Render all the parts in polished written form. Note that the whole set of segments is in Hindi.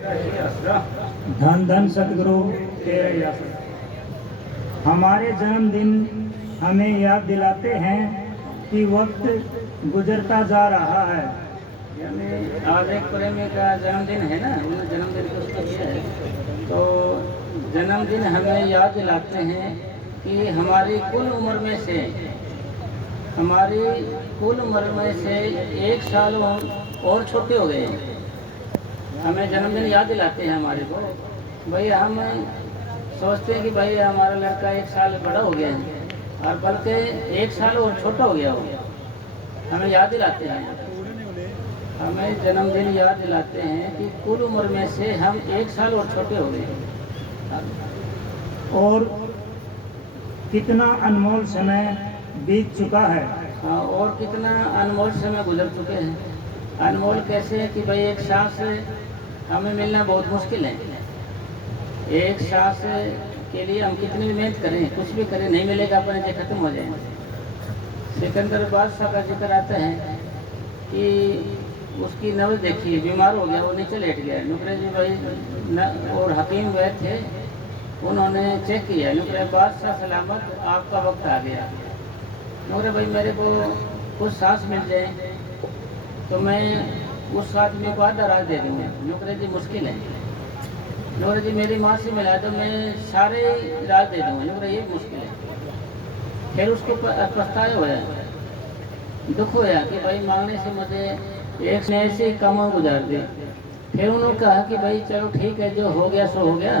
धन धन सतगुरु तेरे आसन। हमारे जन्मदिन हमें याद दिलाते हैं कि वक्त गुजरता जा रहा है। यानी आज एक प्रेमी का जन्मदिन है ना, उन्होंने जन्मदिन को उसको किया है। तो जन्मदिन हमें याद दिलाते हैं कि हमारी कुल उम्र में से एक साल और छोटे हो गए हैं। हमें जन्मदिन याद दिलाते हैं हमारे को। भाई हम सोचते हैं कि भाई हमारा लड़का एक साल बड़ा हो गया है और बल्कि एक साल और छोटा हो गया हो। हमें याद दिलाते हैं, हमें जन्मदिन याद दिलाते हैं कि कुल उम्र में से हम एक साल और छोटे हो गए और कितना अनमोल समय बीत चुका है। हाँ, और कितना अनमोल समय गुजर चुके हैं। अनमोल कैसे है कि भाई एक सांस हमें मिलना बहुत मुश्किल है। एक सांस के लिए हम कितनी भी मेहनत करें, कुछ भी करें, नहीं मिलेगा, अपने से खत्म हो जाएंगे। सिकंदर बादशाह का जिक्र आता है कि उसकी नब्ज देखिए, बीमार हो गया, वो नीचे लेट गया। नुकरे जी भाई और हकीम वैद थे, उन्होंने चेक किया, नुकरे बादशाह सलामत, आपका वक्त आ गया। नुकरे भाई मेरे को कुछ सांस मिल जाए तो मैं उस आदमी को आधा राज दे दूँगा। नुकरे जी मुश्किल है। नुकरे जी मेरी माँ से मिला तो मैं सारे राज दे दूँगा। नुकरे ये मुश्किल है। फिर उसको पछताया हुआ है, दुख होया कि भाई मांगने से मुझे एक ने ऐसे कम गुजार दे। फिर उन्होंने कहा कि भाई चलो ठीक है, जो हो गया सो हो गया।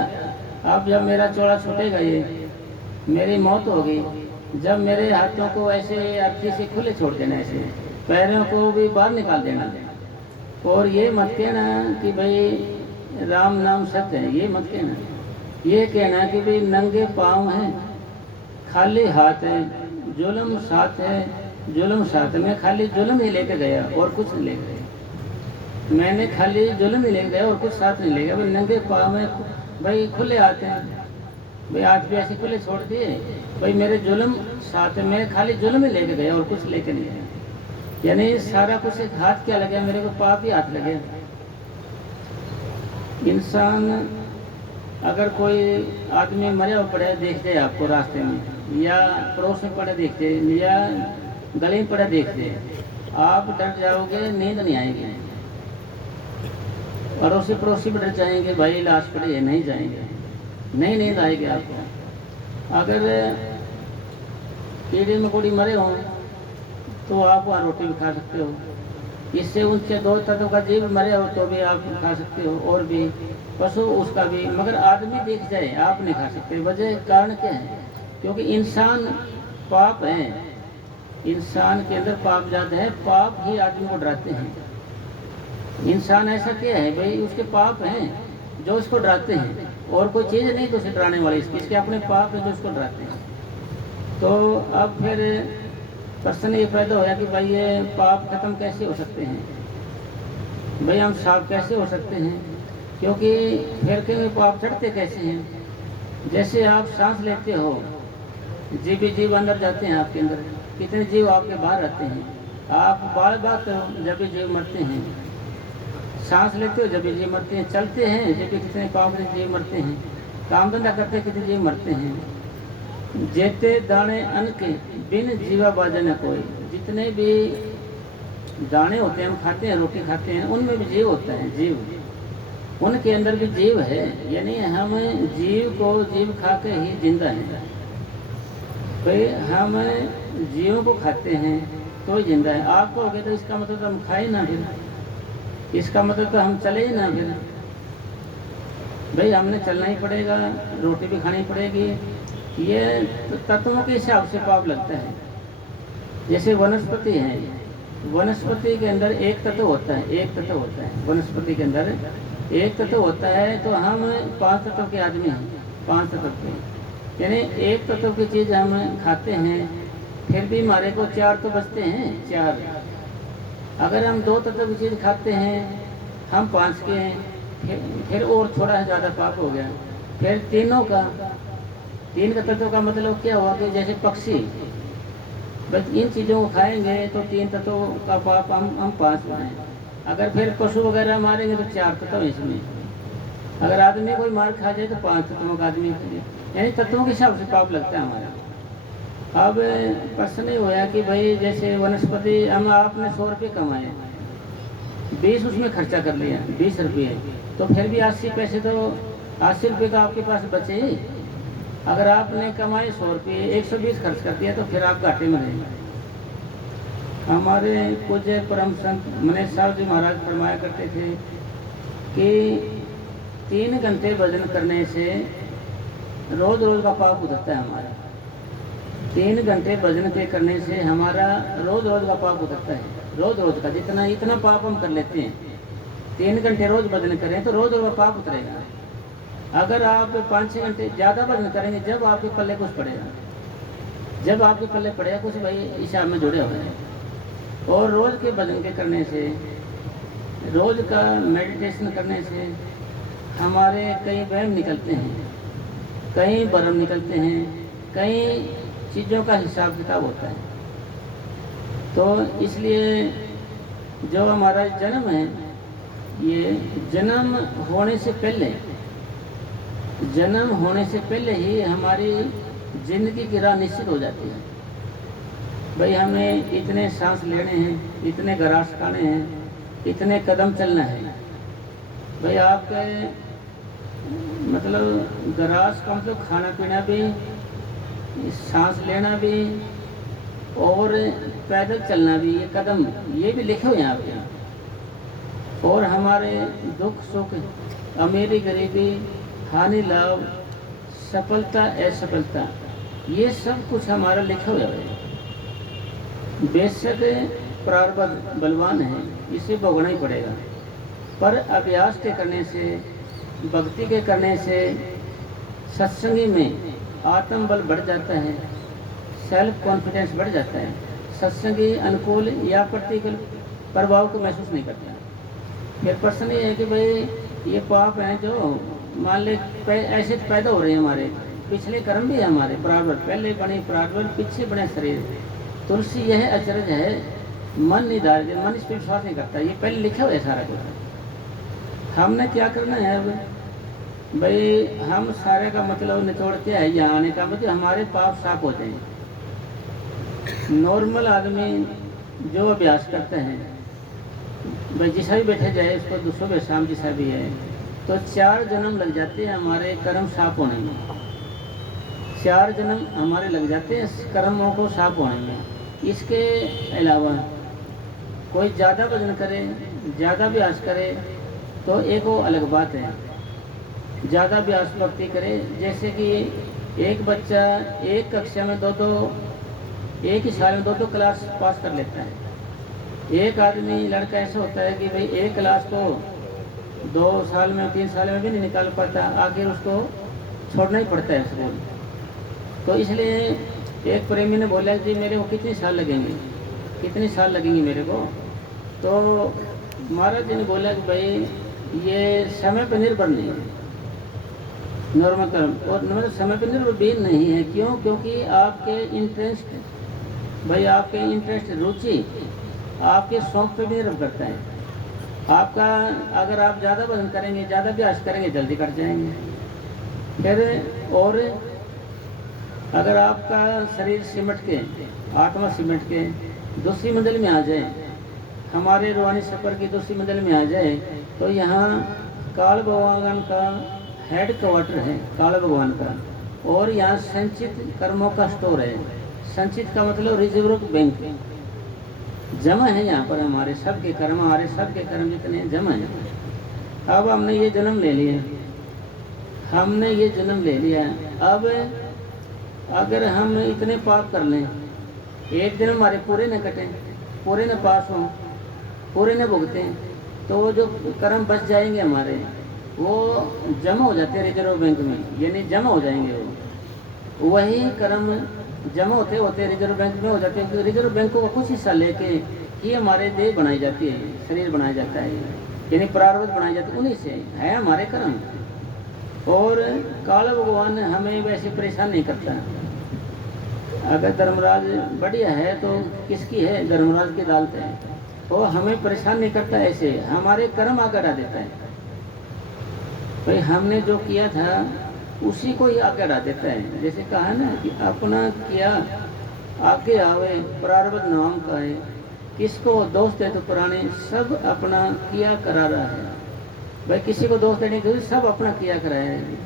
अब जब मेरा चौड़ा छूटेगा, ये मेरी मौत होगी, जब मेरे हाथों को ऐसे अर्थी से खुले छोड़ देना, ऐसे पैरों को भी बाहर निकाल देना, और ये मत कहना कि भाई राम नाम सत्य है, ये मत कहना। ये कहना कि भाई नंगे पाँव हैं, खाली हाथ है, जुल्म साथ है, जुल्म साथ में खाली जुल्म ही लेके गया और कुछ नहीं लेके गया। मैंने खाली जुल्म ही लेके गया और कुछ साथ नहीं ले गया। भाई नंगे पाँव में भाई खुले आते हैं, भाई आज भी ऐसे खुले छोड़ दिए। भाई मेरे जुल्म साथ में खाली जुल्म ही लेके गया और कुछ लेके नहीं गया। यानी सारा कुछ एक हाथ क्या लगे, मेरे को पाप ही हाथ लगे। इंसान अगर कोई आदमी मरा पड़े देखते आपको रास्ते में, या पड़ोस में पड़े देखते, या गली में पड़े देखते, आप डर जाओगे, नींद नहीं आएगी। अड़ोसी पड़ोसी डर जाएंगे, भाई लाश पड़ी है, नहीं जाएंगे, नहीं नींद आएगी आपको। अगर कीड़े मकोड़ी मरे हों तो आप वहाँ रोटी भी खा सकते हो। इससे उनके दो तत्वों का जीव मरे हो तो भी आप खा सकते हो, और भी पशु उसका भी। मगर आदमी दिख जाए आप नहीं खा सकते। वजह कारण क्या है? क्योंकि इंसान पाप है, इंसान के अंदर पाप ज़्यादा है। पाप ही आदमी को डराते हैं। इंसान ऐसा क्या है भाई, उसके पाप हैं जो उसको डराते हैं, और कोई चीज़ नहीं तो उसे डराने वाली, इसके अपने पाप है जो उसको डराते हैं। तो अब फिर प्रश्न ये पैदा होया कि भाई ये पाप खत्म कैसे हो सकते हैं, भाई हम साफ कैसे हो सकते हैं? क्योंकि फिर के पाप चढ़ते कैसे हैं? जैसे आप सांस लेते हो, जीव अंदर जाते हैं आपके अंदर, कितने जीव आपके बाहर रहते हैं। आप बार बार जब भी जीव मरते हैं, सांस लेते हो जब भी जीव मरते हैं, चलते हैं जब भी कितने पाँव के जीव मरते हैं, काम धंधा करते हैं कितने जीव मरते हैं। जेते दाने अन्न के बिन जीवा बाजा न कोई। जितने भी दाने होते हैं हम खाते हैं, रोटी खाते हैं, उनमें भी जीव होता है, जीव उनके अंदर भी जीव है। यानी हम जीव को जीव खा के ही जिंदा हैं। भाई हम जीवों को खाते हैं तो ही जिंदा है। आप कहोगे तो इसका मतलब तो हम खाए ना, फिर इसका मतलब तो हम चले ही ना। फिर भाई हमने चलना ही पड़ेगा, रोटी भी खानी पड़ेगी। ये तत्वों के हिसाब से पाप लगता है। जैसे वनस्पति है, वनस्पति के अंदर एक तत्व होता है, एक तत्व होता है वनस्पति के अंदर एक तत्व होता है। तो हम 5 तत्व के आदमी हैं, 5 तत्व के। यानी एक तत्व की चीज़ हम खाते हैं, फिर भी हमारे को 4 तो बचते हैं, 4। अगर हम 2 तत्व की चीज़ खाते हैं, हम 5 के हैं, फिर और थोड़ा ज़्यादा पाप हो गया। फिर तीनों का, 3 का तत्व का मतलब क्या हुआ कि जैसे पक्षी, बस इन चीज़ों को खाएंगे तो 3 तत्वों का पाप हम 5 बनाएं। अगर फिर पशु वगैरह मारेंगे तो 4 तत्व इसमें। अगर आदमी कोई मार खा जाए तो 5 तत्वों का आदमी खा जाए, यानी तत्वों के हिसाब से पाप लगता है हमारा। अब प्रश्न ये होया कि भाई जैसे वनस्पति हम आपने 100 रुपये कमाए, 20 उसमें खर्चा कर लिया, 20 रुपये, तो फिर भी 80 पैसे तो 80 रुपये तो आपके पास बचे। अगर आपने कमाए 100 रुपये, 120 खर्च कर दिया तो फिर आप घाटे में रहेंगे। हमारे पूज्य परम संत मनीष साहब जी महाराज फरमाया करते थे कि 3 घंटे भजन करने से रोज रोज का पाप उतरता है हमारा। 3 घंटे भजन के करने से हमारा रोज रोज का पाप उतरता है। रोज रोज का जितना इतना पाप हम कर लेते हैं, 3 घंटे रोज भजन करें तो रोज रोज का पाप उतरेगा। अगर आप 5-6 घंटे ज़्यादा भजन करेंगे, जब आपके पल्ले कुछ पड़ेगा, जब आपके पल्ले पड़ेगा कुछ, भाई ईशा में जुड़े हुए हैं। और रोज़ के भजन के करने से, रोज़ का मेडिटेशन करने से हमारे कई वहम निकलते हैं, कई भरम निकलते हैं, कई चीज़ों का हिसाब किताब होता है। तो इसलिए जो हमारा जन्म है, ये जन्म होने से पहले, जन्म होने से पहले ही हमारी ज़िंदगी की राह निश्चित हो जाती है। भाई हमें इतने सांस लेने हैं, इतने ग्रास खाने हैं, इतने कदम चलना है। भाई आपके मतलब ग्रास का मतलब खाना पीना भी, सांस लेना भी और पैदल चलना भी, ये कदम ये भी लिखे हुए हैं आपके यहाँ। और हमारे दुख सुख, अमीरी गरीबी, हानि लाभ, सफलता असफलता, ये सब कुछ हमारा लिखा हुआ है। बेशक प्रारब्ध बलवान है, इसे भोगना ही पड़ेगा, पर अभ्यास के करने से, भक्ति के करने से, सत्संगी में आत्म बल बढ़ जाता है, सेल्फ कॉन्फिडेंस बढ़ जाता है। सत्संगी अनुकूल या प्रतिकूल प्रभाव को महसूस नहीं करता। फिर प्रश्न ये है कि भाई ये पाप हैं जो मान ले ऐसे पैदा हो रहे हैं, हमारे पिछले कर्म भी है, हमारे प्रारब्ध, पहले बने प्रारब्ध, पीछे बने शरीर। तुलसी यह अचरज है, मन निर्धारित, मन इस पर विश्वास नहीं करता, ये पहले लिखा हुआ है सारा कुछ। हमने क्या करना है अब भाई, हम सारे का मतलब निचोड़ते हैं यहाँ आने का मतलब हमारे पाप साफ होते हैं। नॉर्मल आदमी जो अभ्यास करते हैं, भाई जिसा भी बैठे जाए उसको 200 शाम जिसा भी है, तो 4 जन्म लग जाते हैं हमारे कर्म साफ होने में। 4 जन्म हमारे लग जाते हैं कर्मों को साफ होने में। इसके अलावा कोई ज़्यादा भजन करे, ज़्यादा अभ्यास करे तो एक वो अलग बात है। ज़्यादा अभ्यास भक्ति करे, जैसे कि एक बच्चा एक कक्षा में एक ही साल में 2 क्लास पास कर लेता है। एक आदमी लड़का ऐसा होता है कि भाई एक क्लास को 2 साल में 3 साल में भी नहीं निकाल पाता, आखिर उसको छोड़ना ही पड़ता है स्कूल। तो इसलिए एक प्रेमी ने बोला कि मेरे को कितने साल लगेंगे, कितने साल लगेंगे मेरे को। तो महाराज जी ने बोला कि भाई ये समय पर निर्भर नहीं है, नॉर्मल कर्म, और मतलब समय पर निर्भर भी नहीं है। क्यों? क्योंकि आपके इंटरेस्ट, भाई आपके इंटरेस्ट, रुचि आपके शौक पे भी निर्भर करता है। आपका अगर आप ज़्यादा वजन करेंगे, ज़्यादा अभ्यास करेंगे, जल्दी कट जाएंगे। फिर और अगर आपका शरीर सिमट के, आत्मा सिमट के दूसरी मंजिल में आ जाए, हमारे रूहानी सफ़र की दूसरी मंजिल में आ जाए, तो यहाँ काल भगवान का हेड क्वार्टर है, काल भगवान का, और यहाँ संचित कर्मों का स्टोर है। संचित का मतलब रिजर्व बैंक, जमा है यहाँ पर हमारे सबके कर्म, हमारे सबके कर्म जितने जमा हैं। अब हमने ये जन्म ले लिया, हमने ये जन्म ले लिया। अब अगर हम इतने पाप कर लें, एक दिन हमारे पूरे न कटें, पूरे न पास हों, पूरे न भुगतें, तो वो जो कर्म बच जाएंगे हमारे, वो जमा हो जाते हैं रिजर्व बैंक में, यानी जमा हो जाएंगे। वो वही कर्म जमा होते होते रिजर्व बैंक में हो जाते हैं। रिजर्व बैंक को कुछ हिस्सा लेके ही हमारे देह बनाई जाती है, शरीर बनाया जाता है, यानी प्रारब्ध बनाई जाती है, उन्हीं से है हमारे कर्म। और काल भगवान हमें वैसे परेशान नहीं करता। अगर धर्मराज बढ़िया है तो किसकी है? धर्मराज की अदालत है। वो हमें परेशान नहीं करता, ऐसे हमारे कर्म आगे बढ़ा देता है। भाई हमने जो किया था उसी को ही आगे हटा देता है। जैसे कहा ना कि अपना किया आगे आवे प्रारब्ध नाम का है, किसको दोष दे तो पुराने सब अपना किया करा रहा है। भाई किसी को दोष देने की सब अपना किया कराया है।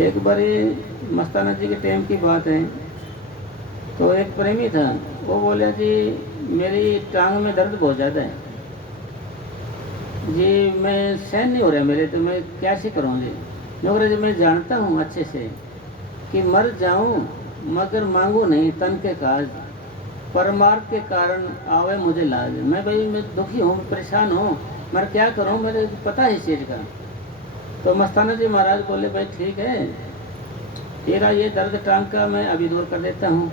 एक बार मस्ताना जी के टाइम की बात है, तो एक प्रेमी था, वो बोला जी मेरी टांग में दर्द बहुत ज़्यादा है जी, मैं सहन नहीं हो रहा मेरे, तो मैं कैसे करूँ जी। नौकरी जी मैं जानता हूँ अच्छे से कि मर जाऊँ मगर मांगू नहीं तन के काज, परमार्थ के कारण आवे मुझे लाज। मैं भाई मैं दुखी हूँ, परेशान हूँ, मैं क्या करूँ, मेरे पता है इस चीज़ का। तो मस्ताना जी महाराज बोले भाई ठीक है, तेरा ये दर्द टांग का मैं अभी दूर कर देता हूँ।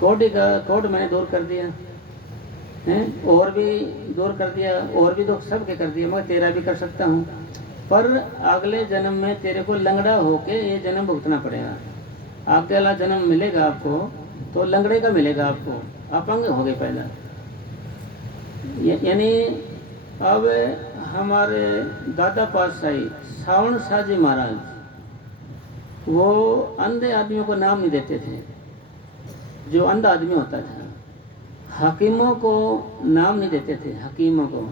कोड मैंने दूर कर दिया है, और भी दूर कर दिया, और भी दुख सबके कर दिया, मगर तेरा भी कर सकता हूँ। पर अगले जन्म में तेरे को लंगड़ा होके ये जन्म भुगतना पड़ेगा। आपके अगला जन्म मिलेगा आपको तो लंगड़े का मिलेगा आपको, अपंग हो गए पहला। यानी अब हमारे दादा पातशाही सावण शाह जी महाराज वो अंधे आदमियों को नाम नहीं देते थे। जो अंधा आदमी होता था हकीमों को नाम नहीं देते थे। हकीमों को,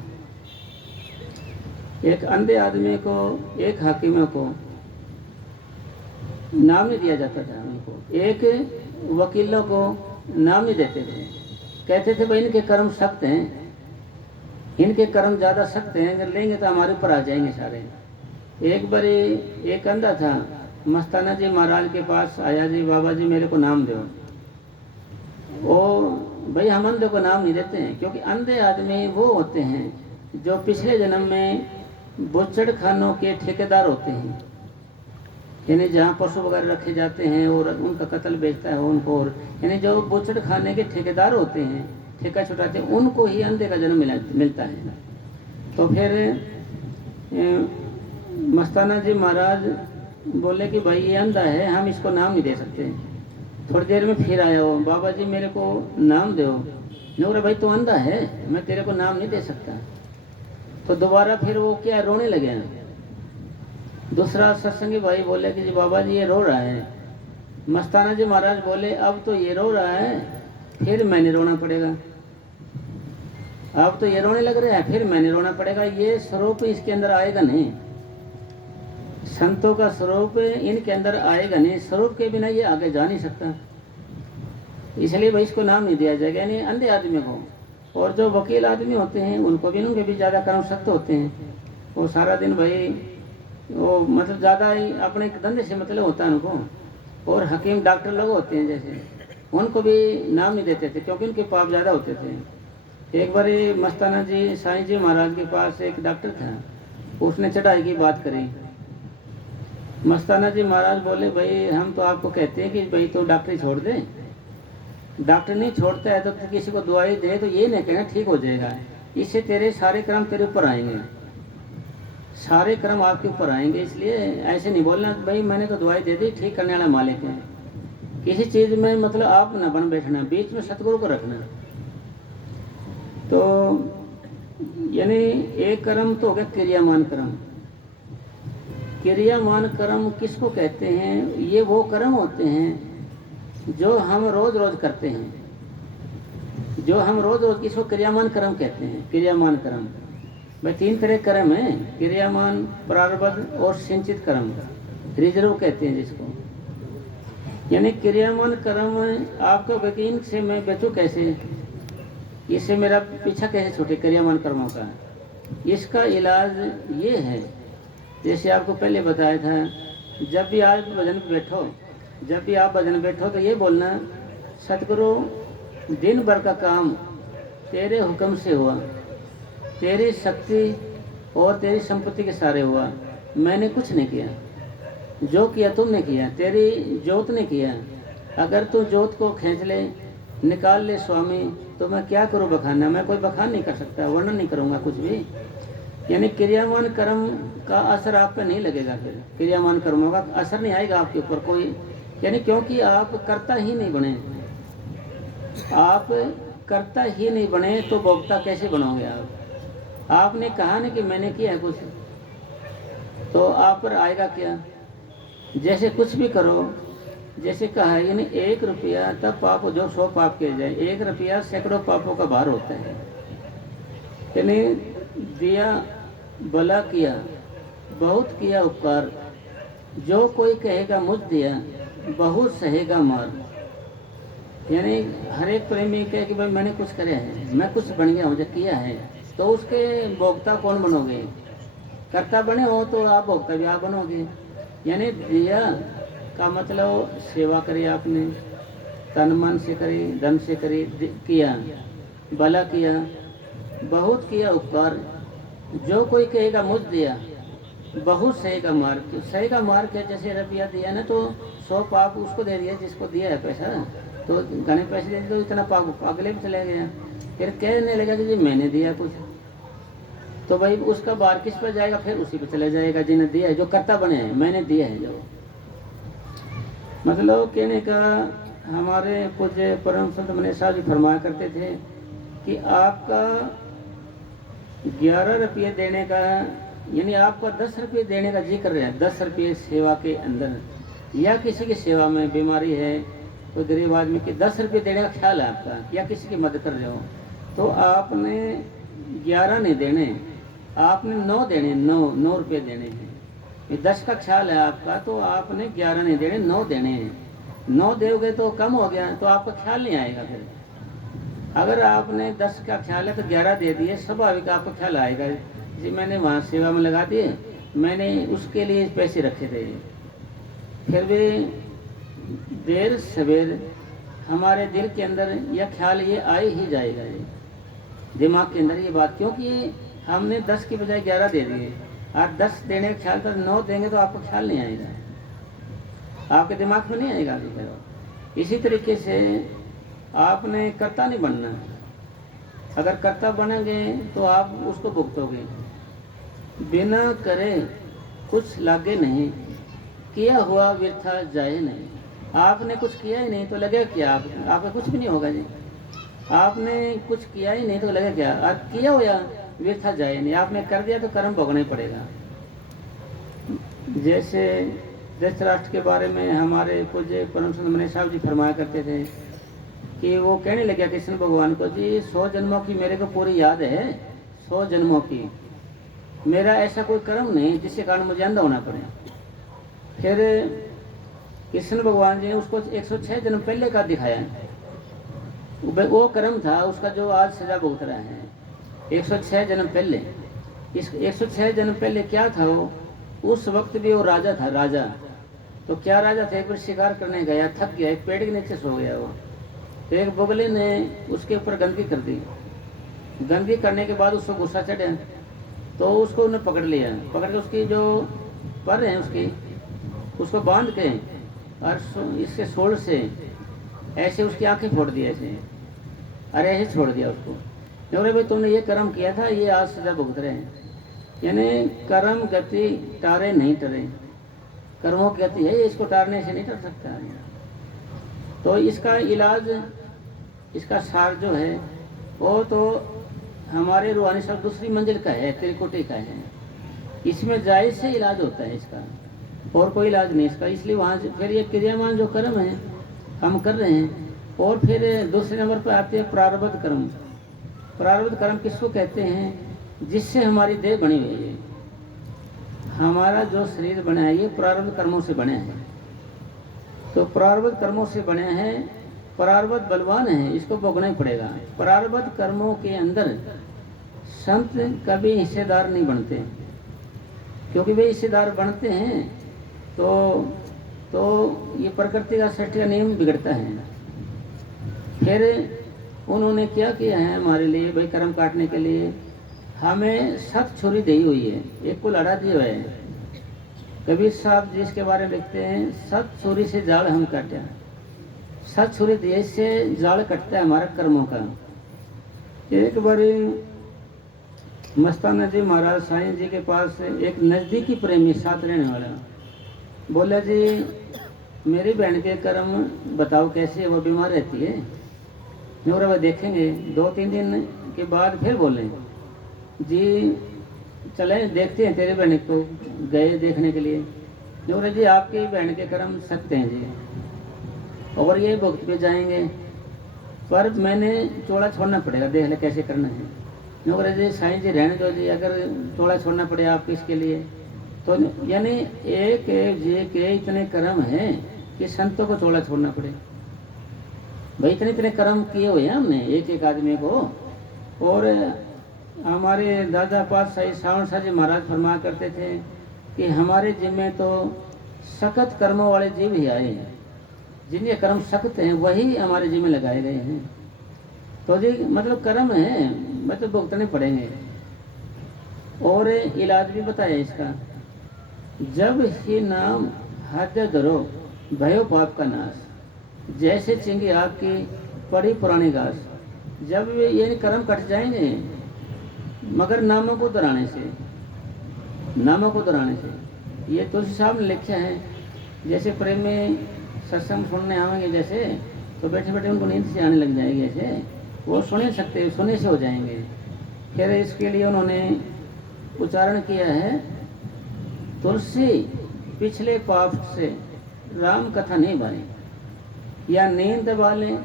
एक अंधे आदमी को, एक हकीमों को नाम नहीं दिया जाता था। उनको एक वकीलों को नाम नहीं देते थे। कहते थे भाई इनके कर्म सख्त हैं, इनके कर्म ज़्यादा सख्त हैं, अगर लेंगे तो हमारे ऊपर आ जाएंगे सारे। एक बार एक अंधा था मस्ताना जी महाराज के पास आया, जी बाबा जी मेरे को नाम दो। ओ भाई हम अंधे को नाम नहीं देते हैं, क्योंकि अंधे आदमी वो होते हैं जो पिछले जन्म में बुचड़ खानों के ठेकेदार होते हैं। यानी जहाँ पशु वगैरह रखे जाते हैं और उनका कत्ल बेचता है उनको, और यानी जो बुचड़ खाने के ठेकेदार होते हैं, ठेका छुटाते हैं, उनको ही अंधे का जन्म मिलता है। तो फिर मस्ताना जी महाराज बोले कि भाई ये अंधा है, हम इसको नाम नहीं दे सकते। थोड़ी देर में फिर आया हो, बाबा जी मेरे को नाम दो। नौरा भाई तो अंधा है, मैं तेरे को नाम नहीं दे सकता। तो दोबारा फिर वो क्या रोने लगे। दूसरा सत्संगी भाई बोले कि जी बाबा जी ये रो रहा है। मस्ताना जी महाराज बोले अब तो ये रो रहा है, फिर मैंने रोना पड़ेगा। अब तो ये रोने लग रहा है, फिर मैंने रोना पड़ेगा। ये स्वरूप इसके अंदर आएगा नहीं, संतों का स्वरूप इनके अंदर आएगा नहीं। स्वरूप के बिना ये आगे जा नहीं सकता, इसलिए भाई इसको नाम नहीं दिया जाएगा। यानी अंधे आदमी को, और जो वकील आदमी होते हैं उनको भी, उनके भी ज़्यादा कर्म सख्त होते हैं। वो सारा दिन भाई वो मतलब ज़्यादा ही अपने धंधे से मतलब होता है उनको। और हकीम डॉक्टर लोग होते हैं जैसे, उनको भी नाम नहीं देते थे, क्योंकि उनके पाप ज़्यादा होते थे। एक बार मस्ताना जी साईं जी महाराज के पास एक डॉक्टर था, उसने चढ़ाई की बात करी। मस्ताना जी महाराज बोले भाई हम तो आपको कहते हैं कि भाई तो डॉक्टरी छोड़ दे। डॉक्टर नहीं छोड़ता है तो किसी को दवाई दे तो ये नहीं कहना ठीक हो जाएगा, इससे तेरे सारे कर्म तेरे ऊपर आएंगे, सारे कर्म आपके ऊपर आएंगे। इसलिए ऐसे नहीं बोलना भाई मैंने तो दवाई दे दी, ठीक करने वाला मालिक है। किसी चीज़ में मतलब आप न बन बैठना, बीच में सतगुरु को रखना। तो यानी एक कर्म तो हो गया क्रियामान कर्म। क्रियामान कर्म किसको कहते हैं? ये वो कर्म होते हैं जो हम रोज रोज करते हैं, जो हम रोज रोज, किसको क्रियामान कर्म कहते हैं। क्रियामान कर्म भाई तीन तरह कर्म है, क्रियामान, प्रारब्ध और सिंचित कर्म, रिजर्व कहते हैं जिसको। यानी क्रियामान कर्म आपका वकील से मैं बेचूं कैसे, इससे मेरा पीछा कैसे छूटे क्रियामान कर्मों का। इसका इलाज ये है, जैसे आपको पहले बताया था, जब भी आप भजन पे बैठो, जब भी आप भजन बैठो तो ये बोलना सतगुरु दिन भर का काम तेरे हुक्म से हुआ, तेरी शक्ति और तेरी संपत्ति के सारे हुआ, मैंने कुछ नहीं किया, जो किया तुमने किया, तेरी जोत ने किया। अगर तू जोत को खींच ले, निकाल ले स्वामी, तो मैं क्या करूँ बखाना, मैं कोई बखान नहीं कर सकता, वर्णन नहीं करूँगा कुछ भी। यानी क्रियामान कर्म का असर आप पे नहीं लगेगा, फिर क्रियामान कर्मों का असर नहीं आएगा आपके ऊपर कोई, यानी क्योंकि आप करता ही नहीं बने। आप करता ही नहीं बने तो भोक्ता कैसे बनोगे आप? आपने कहा नहीं कि मैंने किया है कुछ, तो आप पर आएगा क्या? जैसे कुछ भी करो, जैसे कहा है यानी 1 रुपया तब पाप जो 100 पाप किए जाए, 1 रुपया सैकड़ों पापों का भार होता है। यानी दिया, भला किया, बहुत किया उपकार, जो कोई कहेगा मुझ दिया, बहुत सहेगा मार। यानी हर एक प्रेमी कहे कि भाई मैंने कुछ करे है, मैं कुछ बन गया, मुझे किया है, तो उसके भोक्ता कौन बनोगे? कर्ता बने हो तो आप भोक्ता भी आप बनोगे। यानी दिया का मतलब सेवा करी आपने, तन मन से करी, धन से करी, किया, भला किया, बहुत किया उपकार, जो कोई कहेगा मुझ दिया, बहुत सहेगा मार। सहेगा मार के जैसे रुपया दिया ना तो 100 पाप उसको दे दिया जिसको दिया है पैसा, तो घने पैसे दे दिए तो इतना पाप अगले भी चले गया। फिर कहने लगा कि जी मैंने दिया कुछ, तो भाई उसका बार किस पर जाएगा? फिर उसी पर चला जाएगा जिन्हें दिया है, जो कर्ता बने हैं, मैंने दिया है जो। मतलब कहने का हमारे पूज्य परम संत मनीष साहब जी फरमाया करते थे कि आपका 11 रुपये देने का, यानी आपका 10 रुपये देने का जी कर रहे हैं, 10 रुपये सेवा के अंदर, या किसी की सेवा में बीमारी है, कोई गरीब आदमी की 10 रुपये देने का ख्याल है आपका, या किसी की मदद कर रहे हो, तो आपने 11 नहीं देने, आपने 9 देने, 9 रुपये देने हैं। ये 10 का ख्याल है आपका, तो आपने 11 नहीं देने, 9 देने हैं। 9 दोगे तो कम हो गया, तो आपका ख्याल नहीं आएगा। फिर अगर आपने 10 का ख्याल है तो 11 दे दिए, स्वाभाविक आपको ख्याल आएगा जी मैंने वहाँ सेवा में लगा दिए, मैंने उसके लिए पैसे रखे थे। फिर भी देर सवेर हमारे दिल के अंदर यह ख्याल ये आ ही जाएगा, ये दिमाग के अंदर ये बात, क्योंकि हमने 10 की बजाय 11 दे दिए। आप 10 देने का ख्याल कर 9 देंगे तो आपको ख्याल नहीं आएगा, आपके दिमाग में नहीं आएगा अभी फिर। इसी तरीके से आपने कर्ता नहीं बनना। अगर कर्ता बनेंगे तो आप उसको भुगतोगे। बिना करे कुछ लागे नहीं, किया हुआ व्यर्था जाए नहीं। आपने कुछ किया ही नहीं तो लगे क्या? आपका कुछ भी नहीं होगा जी। आपने कुछ किया ही नहीं तो लगे क्या? आप किया हुआ व्यर्था जाए नहीं। आपने कर दिया तो कर्म भोगना ही पड़ेगा। जैसे धृतराष्ट्र के बारे में हमारे पूज्य परम संत मनीष साहब जी फरमाया करते थे कि वो कहने लगे कृष्ण भगवान को, जी 100 जन्मों की मेरे को पूरी याद है, 100 जन्मों की मेरा ऐसा कोई कर्म नहीं जिसके कारण मुझे अंधा होना पड़े। फिर कृष्ण भगवान जी ने उसको 106 जन्म पहले का दिखाया, वो कर्म था उसका जो आज सजा भुगत रहा है। 106 जन्म पहले, इस 106 जन्म पहले क्या था वो? उस वक्त भी वो राजा था। राजा तो क्या राजा था, एक बार शिकार करने गया, थक गया, एक पेड़ के नीचे सो गया वो, तो एक बगले ने उसके ऊपर गंदगी कर दी। गंदगी करने के बाद उसको गुस्सा चढ़ा, तो उसको उन्हें पकड़ लिया। पकड़ के उसकी जो पर है उसको बांध के और इससे सोल से ऐसे उसकी आंखें फोड़ दी, ऐसे अरे ऐसे छोड़ दिया उसको। अरे भाई तुमने ये कर्म किया था, ये आज सजा भुगत रहे हैं। यानी कर्म गति टारे नहीं टरे, कर्मों की गति है, इसको टारने से नहीं टर सकता है। तो इसका इलाज, इसका सार जो है वो तो हमारे रूहानी सब दूसरी मंजिल का है, त्रिकुटी का है। इसमें जायज से इलाज होता है इसका, और कोई इलाज नहीं इसका। इसलिए वहाँ से फिर ये क्रियामान जो कर्म है हम कर रहे हैं। और फिर दूसरे नंबर पर आते हैं प्रारब्ध कर्म। प्रारब्ध कर्म किसको कहते हैं? जिससे हमारी देह बनी हुई है, हमारा जो शरीर बना है ये प्रारब्ध कर्मों से बने हैं। तो प्रारब्ध कर्मों से बने हैं, प्रारब्ध बलवान है, इसको भोगना ही पड़ेगा। प्रारब्ध कर्मों के अंदर संत कभी हिस्सेदार नहीं बनते, क्योंकि वे हिस्सेदार बनते हैं तो ये प्रकृति का सृष्टि का नियम बिगड़ता है। फिर उन्होंने क्या किया है हमारे लिए? भाई कर्म काटने के लिए हमें 7 छुरी दी हुई है, एक को लड़ा दिया है। कबीर साहब जी इसके बारे में लिखते हैं, 7 छुरी से जाल हम काटे। 7 छुरी दिए से जाल कटता है हमारा कर्मों का। एक बार मस्ताना जी महाराज साईं जी के पास एक नज़दीकी प्रेमी साथ रहने वाला बोला, जी मेरी बहन के कर्म बताओ कैसे, वो बीमार रहती है। मैं वह देखेंगे। 2-3 दिन के बाद फिर बोले, जी चले देखते हैं तेरे बहन को, गए देखने के लिए। जो जी आपके बहन के कर्म सख्त हैं जी, और ये भुगत पे जाएंगे, पर मैंने चोला छोड़ना पड़ेगा, देख ले कैसे करना है। नौकरी जी साईं जी रहने दो जी, अगर चोला छोड़ना पड़े आपको इसके लिए, तो यानी एक एक जी के इतने कर्म हैं कि संतों को चोला छोड़ना पड़े। भाई इतने इतने कर्म किए हुए हैं हमने एक एक आदमी को। और हमारे दादा पातशाही सावण शाह जी महाराज फरमा करते थे कि हमारे जिम्मे तो सख्त कर्मों वाले जीव ही आए हैं, जिनके कर्म सख्त हैं वही हमारे जिम्मे लगाए गए हैं। तो जी मतलब कर्म है, मतलब भुगतने पड़ेंगे। और इलाज भी बताया इसका, जब ही नाम हाथ धरो भयो पाप का नाश, जैसे चिंगी आग की पड़ी पुरानी घास। जब ये कर्म कट जाएंगे, मगर नामों को दोहराने से, नामों को दोहराने से। ये तुलसी साहब ने लिखा है, जैसे प्रेम में सत्संग सुनने आएंगे जैसे, तो बैठे बैठे उनको नींद से आने लग जाएगी, ऐसे वो सुने सकते, सुने से हो जाएंगे। फिर इसके लिए उन्होंने उच्चारण किया है, तुलसी पिछले पाप से राम कथा नहीं बने, या नींद दबा लें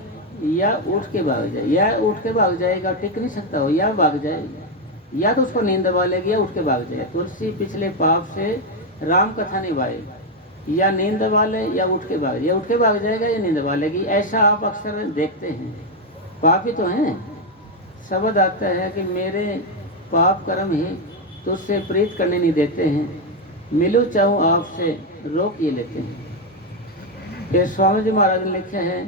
या उठ के भाग जाए, या उठ के भाग जाएगा टिक नहीं सकता हो, या भाग जाएगा, या तो उसको नींद दबा लेगी या उठ के भाग जाए। तुलसी पिछले पाप से राम कथा निभाए, या नींद दबा ले या उठ के भाग, या उठ के भाग जाएगा या नींद दबा लेगी। ऐसा आप अक्सर देखते हैं, पापी तो हैं। शब्द आता है कि मेरे पाप कर्म ही तुझसे प्रीत करने नहीं देते हैं, मिलूं चाहूँ आपसे रोक ये लेते हैं। ये स्वामी जी महाराज ने लिखा है,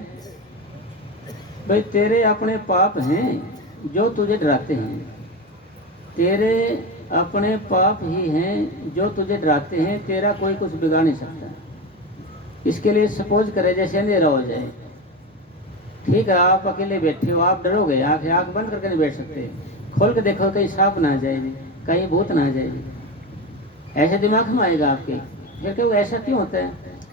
भाई तेरे अपने पाप हैं जो तुझे डराते हैं, तेरे अपने पाप ही हैं जो तुझे डराते हैं, तेरा कोई कुछ बिगाड़ नहीं सकता। इसके लिए सपोज करे जैसे अंधेरा हो जाए, ठीक है आप अकेले बैठे हो, आप डरोगे, आँख बंद करके नहीं बैठ सकते, खोल के देखो कहीं सांप ना आ जाए, कहीं भूत ना आ जाए, ऐसे दिमाग में आएगा आपके। फिर क्यों ऐसा क्यों होता है?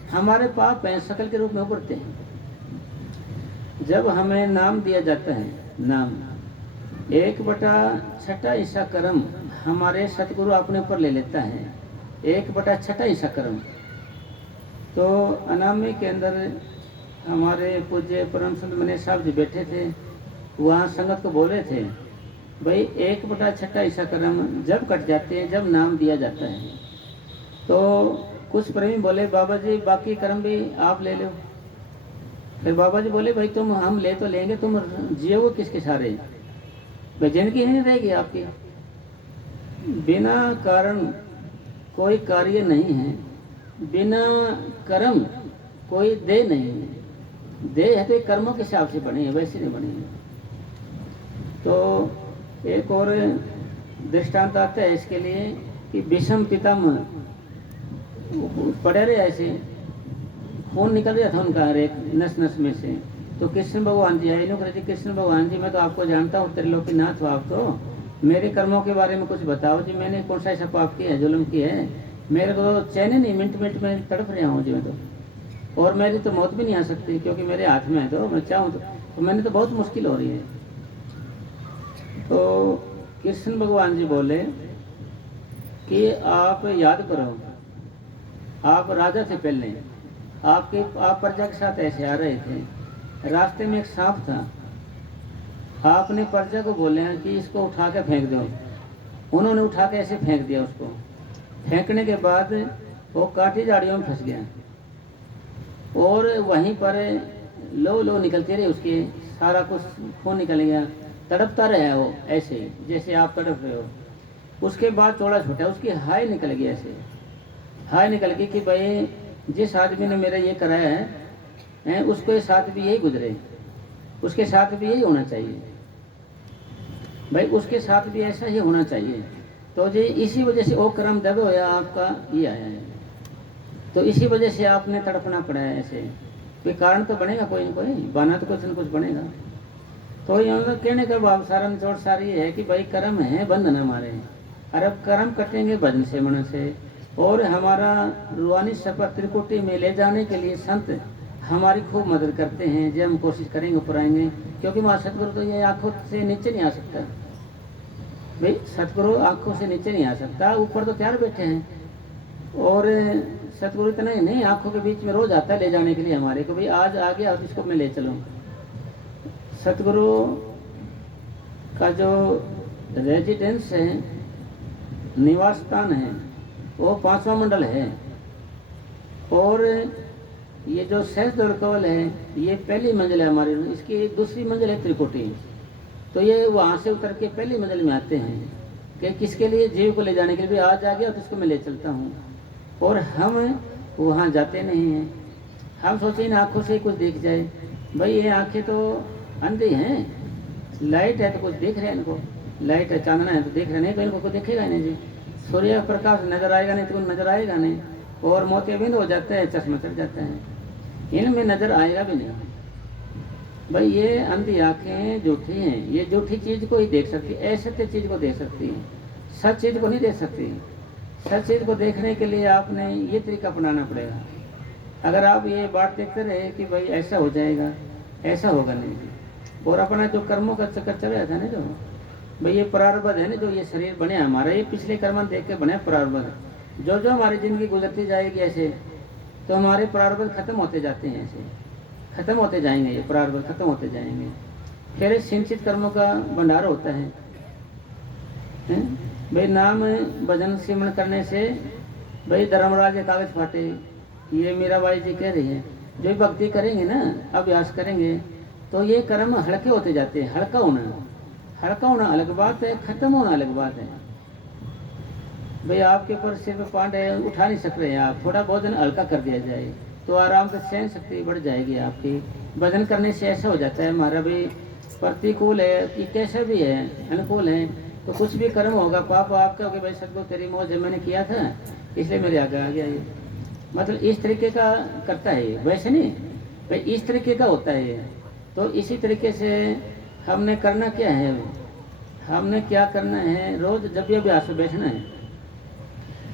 हमारे पाप हैं शकल के रूप में उभरते हैं। जब हमें नाम दिया जाता है, नाम 1/6 हिस्सा कर्म हमारे सतगुरु अपने ऊपर ले लेता है, 1/6 हिस्सा कर्म। तो अनामी के अंदर हमारे पूज्य परम संत मने साहब जी बैठे थे, वहाँ संगत को बोले थे, भाई 1/6 हिस्सा कर्म जब कट जाते हैं, जब नाम दिया जाता है, तो कुछ प्रेमी बोले बाबा जी बाकी कर्म भी आप ले लो। फिर बाबा जी बोले भाई तुम हम ले तो लेंगे, तुम जियोगे किसके सहारे? भाई जिंदगी नहीं रहेगी आपकी। बिना कारण कोई कार्य नहीं है, बिना कर्म कोई देह नहीं है। देह है तो कर्मों के हिसाब से बने हैं, वैसे नहीं बने हैं। तो एक और दृष्टांत आता है इसके लिए कि भीष्म पितामह पड़े रहे, ऐसे खून निकल रहा था उनका हर एक नस नस में से। तो कृष्ण भगवान जी आए, कहते कृष्ण भगवान जी मैं तो आपको जानता हूँ, त्रिलोकीनाथ हो आप, तो मेरे कर्मों के बारे में कुछ बताओ जी, मैंने कौन सा ऐसा पाप किया है, जुल्म किया है, मेरे को चैन नहीं, मिनट मिनट में तड़प रहा हूँ जी मैं तो, और मेरी तो मौत भी नहीं आ सकती क्योंकि मेरे हाथ में है, तो मैं चाहूँ तो मैंने तो बहुत मुश्किल हो रही है। तो कृष्ण भगवान जी बोले कि आप याद करो, आप राजा थे पहले, आप प्रजा के साथ ऐसे आ रहे थे, रास्ते में एक सांप था, आपने प्रजा को बोले कि इसको उठा के फेंक दो, उन्होंने उठा के ऐसे फेंक दिया उसको। फेंकने के बाद वो कांटी झाड़ियों में फंस गया, और वहीं पर लो लो निकलती रही उसके, सारा कुछ खून निकल गया, तड़पता रहा वो ऐसे जैसे आप तड़प रहे हो। उसके बाद चौड़ा छोटा उसकी हाय निकल गई, ऐसे हाय निकल गई कि भाई जिस आदमी ने मेरा ये कराया है उसके साथ भी यही गुजरे, उसके साथ भी यही होना चाहिए, भाई उसके साथ भी ऐसा ही होना चाहिए। तो जी इसी वजह से वो कर्म दब होया आपका ये आया है, तो इसी वजह से आपने तड़पना पड़ा है ऐसे। कोई कारण तो बनेगा, कोई ना कोई बना तो कुछ न कुछ बनेगा। तो यहाँ कहने का भाव सारा निचोड़ सारी है कि भाई कर्म है बंधन हमारे, और अब कर्म कटेंगे भजन से मन से, और हमारा रूहानी सफर त्रिकुटी में ले जाने के लिए संत हमारी खूब मदद करते हैं। जब हम कोशिश करेंगे ऊपर आएंगे, क्योंकि वहाँ सतगुरु तो ये आंखों से नीचे नहीं आ सकता, भाई सतगुरु आंखों से नीचे नहीं आ सकता, ऊपर तो तैयार बैठे हैं। और सतगुरु इतना ही नहीं, आंखों के बीच में रोज आता है ले जाने के लिए हमारे को, भाई आज आ गया और इसको मैं ले चलूँ। सतगुरु का जो रेजिडेंस है, निवास स्थान है, वो 5वां मंडल है। और ये जो सहस्त्र कवल है, ये पहली मंजिल है हमारी, इसकी दूसरी मंजिल है त्रिकुटी। तो ये वहाँ से उतर के पहली मंजिल में आते हैं कि किसके लिए, जीव को ले जाने के लिए, आज आ गया तो इसको मैं ले चलता हूँ। और हम वहाँ जाते नहीं हैं, हम सोचे इन आँखों से कुछ दिख जाए। भाई ये आँखें तो अंधी हैं, लाइट है तो कुछ देख रहे हैं इनको, लाइट है चांदना है तो देख रहे नहीं, तो इनको कुछ दिखेगा नहीं जी। सूर्य का प्रकाश नजर आएगा नहीं तो नजर आएगा नहीं। और मोतियाबिंद हो जाता है, चश्मा चढ़ जाता है, इनमें नजर आएगा भी नहीं। भाई ये अंधी आँखें झूठी हैं, ये झूठी चीज़ को ही देख सकती है, असत्य चीज़ को देख सकती हैं, सच चीज़ को नहीं देख सकती। सच चीज़ को देखने के लिए आपने ये तरीका अपनाना पड़ेगा। अगर आप ये बात देखते रहे कि भाई ऐसा हो जाएगा, ऐसा होगा नहीं। और अपना जो कर्मों का चक्कर चल रहा था ना, जो भाई ये प्रारब्ध है ना, जो ये शरीर बने हमारा, ये पिछले कर्म देख के बने प्रारब्ध। जो जो हमारी ज़िंदगी गुजरती जाएगी ऐसे, तो हमारे प्रारब्ध खत्म होते जाते हैं, ऐसे खत्म होते जाएंगे, ये प्रारब्ध खत्म होते जाएंगे। फिर सिंचित कर्मों का भंडार होता है। भाई नाम भजन सिमरण करने से भाई धर्मराज के कागज फाटे, ये मीराबाई जी कह रही है। जो भक्ति करेंगे ना, अभ्यास करेंगे, तो ये कर्म हल्के होते जाते हैं। हल्का होना अलग बात है, खत्म होना अलग बात है। भाई आपके ऊपर सिर पे पांड है, उठा नहीं सक रहे हैं आप, थोड़ा बहुत दिन हल्का कर दिया जाए तो आराम से सहन शक्ति बढ़ जाएगी आपकी। भजन करने से ऐसा हो जाता है, हमारा भी प्रतिकूल है कि कैसा भी है, अनुकूल है, तो कुछ भी कर्म होगा, पाप आपका होगा, भाई सदगुरु तेरी मौज है, मैंने किया था इसलिए मेरे आगे आ गया। ये मतलब इस तरीके का करता है ये, वैसे नहीं भाई, इस तरीके का होता है ये। तो इसी तरीके से हमने करना क्या है, हमने क्या करना है, रोज जब भी अभ्यास में बैठना है,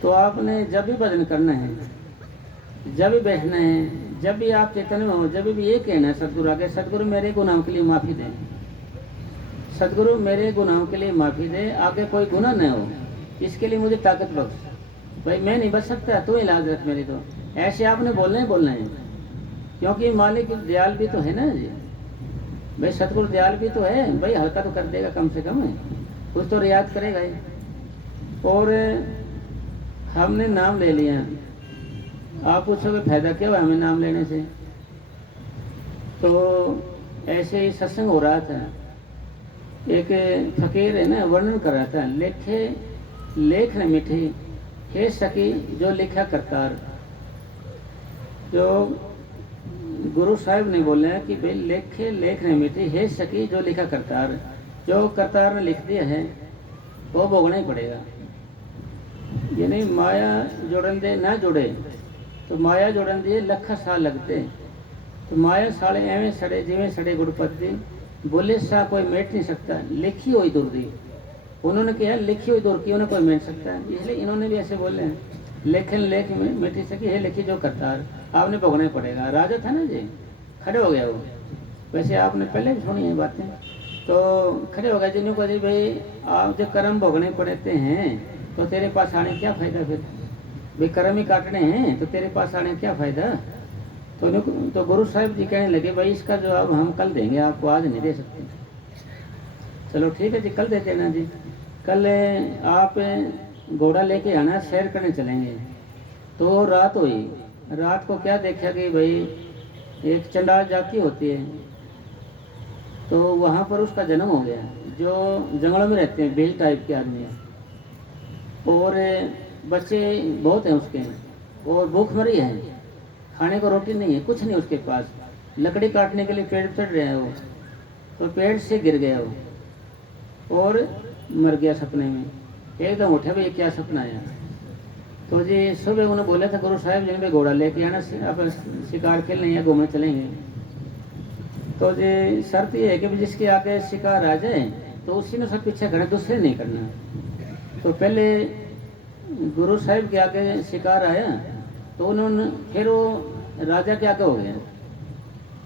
तो आपने जब भी भजन करना है, जब भी बैठना है, जब भी आप चेतन में हो, जब भी ये कहना है सदगुरु आगे, सदगुरु मेरे गुनाहों के लिए माफ़ी दे, सदगुरु मेरे गुनाहों के लिए माफ़ी दे, आगे कोई गुनाह न हो, इसके लिए मुझे ताकत बख्श। भाई मैं नहीं बच सकता, तू इलाज रख मेरी। तो ऐसे आपने बोलना है, क्योंकि मालिक दयाल भी तो है ना जी। भाई सतगुरु दयाल भी तो है, भाई हल्का तो कर देगा कम से कम, कुछ तो रियायत करेगा ही। और हमने नाम ले लिया, आप पूछोगे फायदा क्या हुआ हमें नाम लेने से। तो ऐसे ही सत्संग हो रहा था, एक फकीर है ना, वर्णन कर रहा था, लेख न मीठी हे सकी जो लिखा करतार। जो गुरु साहिब ने बोले कि भाई लेख न मीठी हे सकी जो लिखा करतार, जो करतार ने लिख दिया है वो भोगना ही पड़ेगा। यानी माया जोड़न दे ना जुड़े, तो माया जोड़न दिए लख साल लगते। तो माया साले एवं सड़े जिमें सड़े गुड़पति, बोले सा कोई मेट नहीं सकता, लिखी हुई दूर दी। उन्होंने कहा लिखी हुई दूर की उन्हें कोई मेट सकता है, इसलिए इन्होंने भी ऐसे बोले हैं, लेखन लेख में मिटी सकी है लिखी जो करतार, आपने भोगना ही पड़ेगा। राजा था ना जी, खड़े हो गया वो, वैसे आपने पहले भी सुनी है बातें, तो खड़े हो गए जिन्हों को जी भाई आप जो कर्म भोगने पड़ते हैं तो तेरे पास आने क्या फ़ायदा, फिर भाई कर्म ही काटने हैं तो तेरे पास आने क्या फ़ायदा। तो गुरु साहिब जी कहने लगे भाई इसका जवाब हम कल देंगे, आपको आज नहीं दे सकते। चलो ठीक है जी, कल देते ना जी। कल आप घोड़ा लेके आना, सैर करने चलेंगे। तो रात हुई, रात को क्या देखा कि भाई एक चंडाल जाति होती है, तो वहाँ पर उसका जन्म हो गया। जो जंगलों में रहते हैं बेल टाइप के आदमी, और बच्चे बहुत हैं उसके, और भूखमरी है, खाने को रोटी नहीं है, कुछ नहीं उसके पास। लकड़ी काटने के लिए पेड़ चढ़ रहे हैं वो, तो पेड़ से गिर गया वो और मर गया सपने में। एकदम उठे भाई क्या सपना आया। तो जी सुबह उन्होंने बोला था गुरु साहिब जी ने घोड़ा लेके आना, आप शिकार खेलने या घूमने चलेंगे। तो जी शर्त ये है कि जिसके आगे शिकार आ जाए तो उसी में सब पीछे करना, दूसरे नहीं करना। तो पहले गुरु साहिब के आगे शिकार आया, तो उन्होंने फिर वो राजा के आगे हो गया।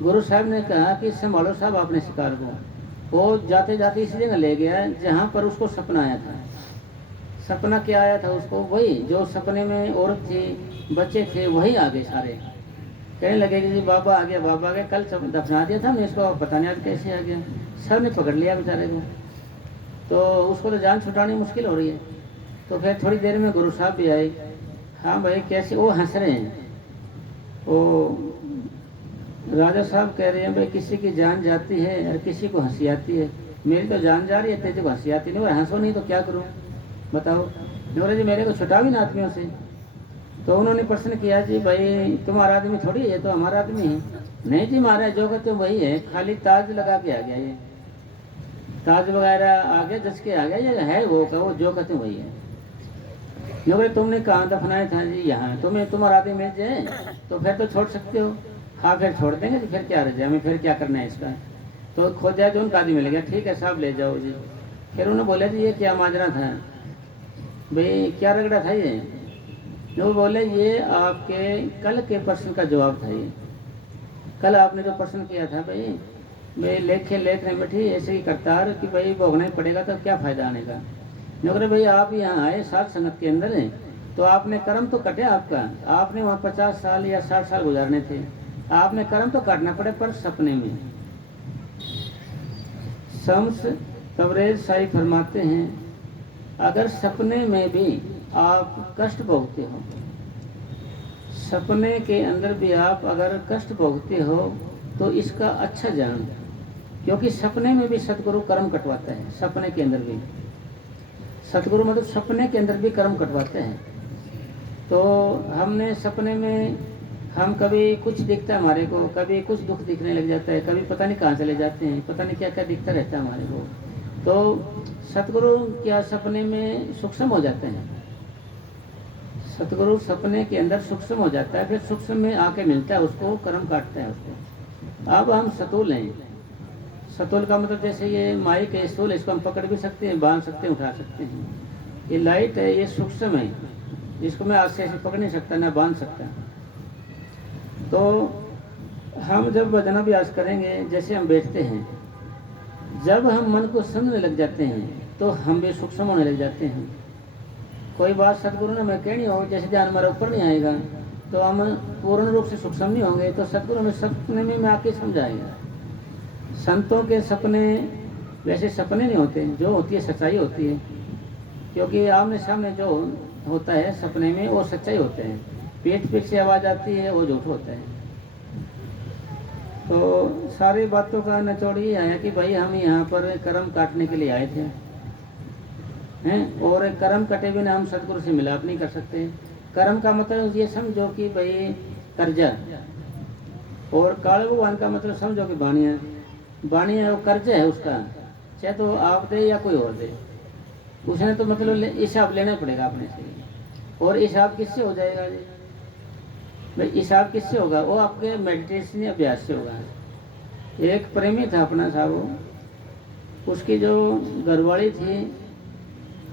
गुरु साहब ने कहा कि संभालो साहब आपने शिकार को, वो जाते जाते इस जगह ले गया जहाँ पर उसको सपना आया था। सपना क्या आया था उसको, वही जो सपने में औरत थी, बच्चे थे, वही आ गए सारे। कहने लगे कि जी बाबा आ गया, बाबा आ गया, कल सब दफना दिया था मैं इसको, पता नहीं आज कैसे आ गया। सब ने पकड़ लिया बेचारे को, तो उसको तो जान छुटानी मुश्किल हो रही है। तो फिर थोड़ी देर में गुरु साहब भी आए। हाँ भाई कैसे, वो हंस रहे हैं। वो राजा साहब कह रहे हैं भाई किसी की जान जाती है और किसी को हंसी आती है। मेरी तो जान जा रही है, तेरे को हंसी आती नहीं, और हंसो नहीं तो क्या करूँ बताओ। नौरे जी मेरे को छुटा भी ना आदमियों से। तो उन्होंने प्रश्न किया जी भाई तुम्हारा आदमी थोड़ी है, तो हमारा आदमी है। नहीं जी महाराज जो कहते वही है, खाली ताज लगा के आ गया, ये ताज वगैरह आ गया, जस के आ गया, ये है वो का, वो जो कहते वही है। नौरे तुमने कहाँ दफनाया था जी? यहाँ। तुम्हें तुम्हारा आदमी मिल जाए तो फिर तो छोड़ सकते हो। हाँ फिर छोड़ देंगे तो फिर क्या रह जाए, हमें फिर क्या करना है इसका। तो खोज जाए तो उनका आदमी मिल गया, ठीक है साहब ले जाओ जी। फिर उन्होंने बोले जी ये क्या माजरा था भाई, क्या रगड़ा था ये? जो बोले ये आपके कल के प्रश्न का जवाब था। ये कल आपने जो प्रश्न किया था भाई लेखने बैठी ऐसे ही करतार कि भाई भोगना ही पड़ेगा तो क्या फायदा आने का। नौकरे भाई आप यहाँ आए सात संगत के अंदर हैं, तो आपने कर्म तो कटे आपका, आपने वहाँ 50 साल या 60 साल गुजारने थे, आपने कर्म तो काटना पड़े, पर सपने में। शम्स तबरेज साई फरमाते हैं अगर सपने में भी आप कष्ट भोगते हो, सपने के अंदर भी आप अगर कष्ट भोगते हो तो इसका अच्छा जान, क्योंकि सपने में भी सतगुरु कर्म कटवाता है। सपने के अंदर भी सतगुरु मतलब सपने के अंदर भी कर्म कटवाते हैं। तो हमने सपने में हम कभी कुछ दिखता है हमारे को, कभी कुछ दुख दिखने लग जाता है, कभी पता नहीं कहाँ चले जाते हैं, पता नहीं क्या क्या दिखता रहता है हमारे को। तो सतगुरु क्या सपने में सूक्ष्म हो जाते हैं, सतगुरु सपने के अंदर सूक्ष्म हो जाता है, फिर सूक्ष्म में आके मिलता है उसको, कर्म काटता है उसको। अब हम सतुल हैं। सतुल का मतलब जैसे ये माइक है स्टूल, इसको हम पकड़ भी सकते हैं, बांध सकते हैं, उठा सकते हैं। ये लाइट है, ये सूक्ष्म है, इसको मैं आज से ऐसे पकड़ नहीं सकता ना बांध सकता। तो हम जब वजनाभ्यास करेंगे, जैसे हम बैठते हैं, जब हम मन को समझने लग जाते हैं तो हम भी सूक्ष्म होने लग जाते हैं। कोई बात सतगुरु ने मैं कहनी हो, जैसे ध्यान हमारा ऊपर नहीं आएगा तो हम पूर्ण रूप से सूक्ष्म नहीं होंगे, तो सतगुरु हमें सपने में आके समझाएगा। संतों के सपने वैसे सपने नहीं होते, जो होती है सच्चाई होती है, क्योंकि आमने सामने जो होता है सपने में वो सच्चाई होते हैं। पीठ पीठ से आवाज़ आती है वो झूठ होता है। तो सारी बातों का निचोड़ ये आया कि भाई हम यहाँ पर कर्म काटने के लिए आए थे हैं, और कर्म कटे बिना हम सतगुरु से मिलाप नहीं कर सकते। कर्म का मतलब ये समझो कि भाई कर्जा, और काल भगवान का मतलब समझो कि बाणिया। बाणिया वो कर्जा है उसका, चाहे तो आप दे या कोई और दे, उसने तो मतलब हिसाब लेना पड़ेगा अपने से। और हिसाब किससे हो जाएगा जी भाई? हिसाब किससे होगा? वो आपके मेडिटेशन अभ्यास से होगा। एक प्रेमी था अपना साहब, उसकी जो घरवाली थी,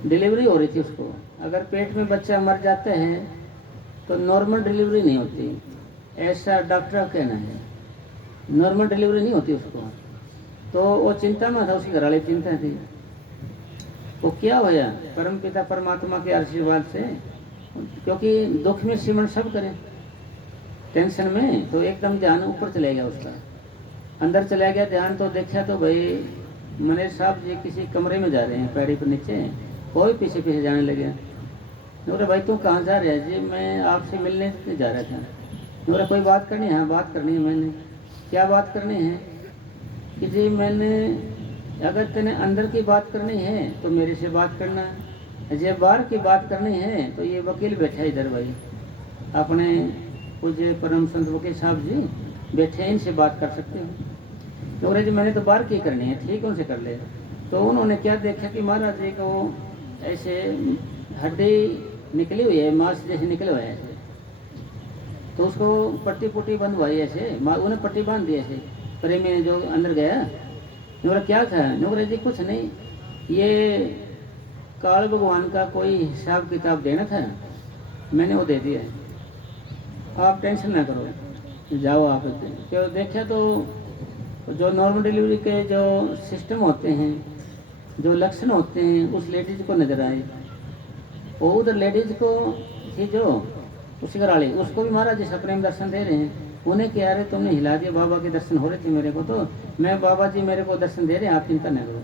डिलीवरी हो रही थी उसको। अगर पेट में बच्चा मर जाता है तो नॉर्मल डिलीवरी नहीं होती, ऐसा डॉक्टर का कहना है। नॉर्मल डिलीवरी नहीं होती उसको। तो वो चिंता में था, उसकी घरवाली चिंता थी। वो क्या होया? परम पिता परमात्मा के आशीर्वाद से, क्योंकि दुख में सिमरण सब करें, टेंशन में तो एकदम ध्यान ऊपर चले गया उसका, अंदर चला गया ध्यान। तो देखा तो भाई मनेश साहब जी किसी कमरे में जा रहे हैं, पैड़ी पर नीचे, कोई पीछे पीछे जाने लगे। बोले भाई तू कहाँ जा रहे हैं? जी मैं आपसे मिलने जा रहा था। बोले कोई बात करनी है? हाँ बात करनी है मैंने। क्या बात करनी है? कि जी मैंने, अगर तेने अंदर की बात करनी है तो मेरे से बात करना है, जब बाहर की बात करनी है तो ये वकील बैठा इधर भाई, अपने पूज्य परम संत वकील साहब जी बैठे, इनसे बात कर सकते हो। तो जी मैंने तो बाहर की करनी है, ठीक उनसे कर ले। तो उन्होंने क्या देखा कि महाराज जी को ऐसे हड्डी निकली हुई है, मांस जैसे निकले हुए हैं, तो उसको पट्टी पुट्टी बंधवाई ऐसे, उन्हें पट्टी बांध दी ऐसे। प्रेमी ने जो अंदर गया, नोरा क्या था? नोरा जी कुछ नहीं, ये काल भगवान का कोई हिसाब किताब देना था, मैंने वो दे दिया है, आप टेंशन ना करो, जाओ आप। क्यों देखा तो तो जो नॉर्मल डिलीवरी के जो सिस्टम होते हैं, जो लक्षण होते हैं, उस लेडीज को नजर आए। वो उधर लेडीज को थी जो उसी घराली, उसको भी महाराज जी सपने में दर्शन दे रहे हैं। उन्हें क्या रहे, तुमने हिला दिया, बाबा के दर्शन हो रहे थे मेरे को, तो मैं बाबा जी मेरे को दर्शन दे रहे हैं, आप चिंता न करो।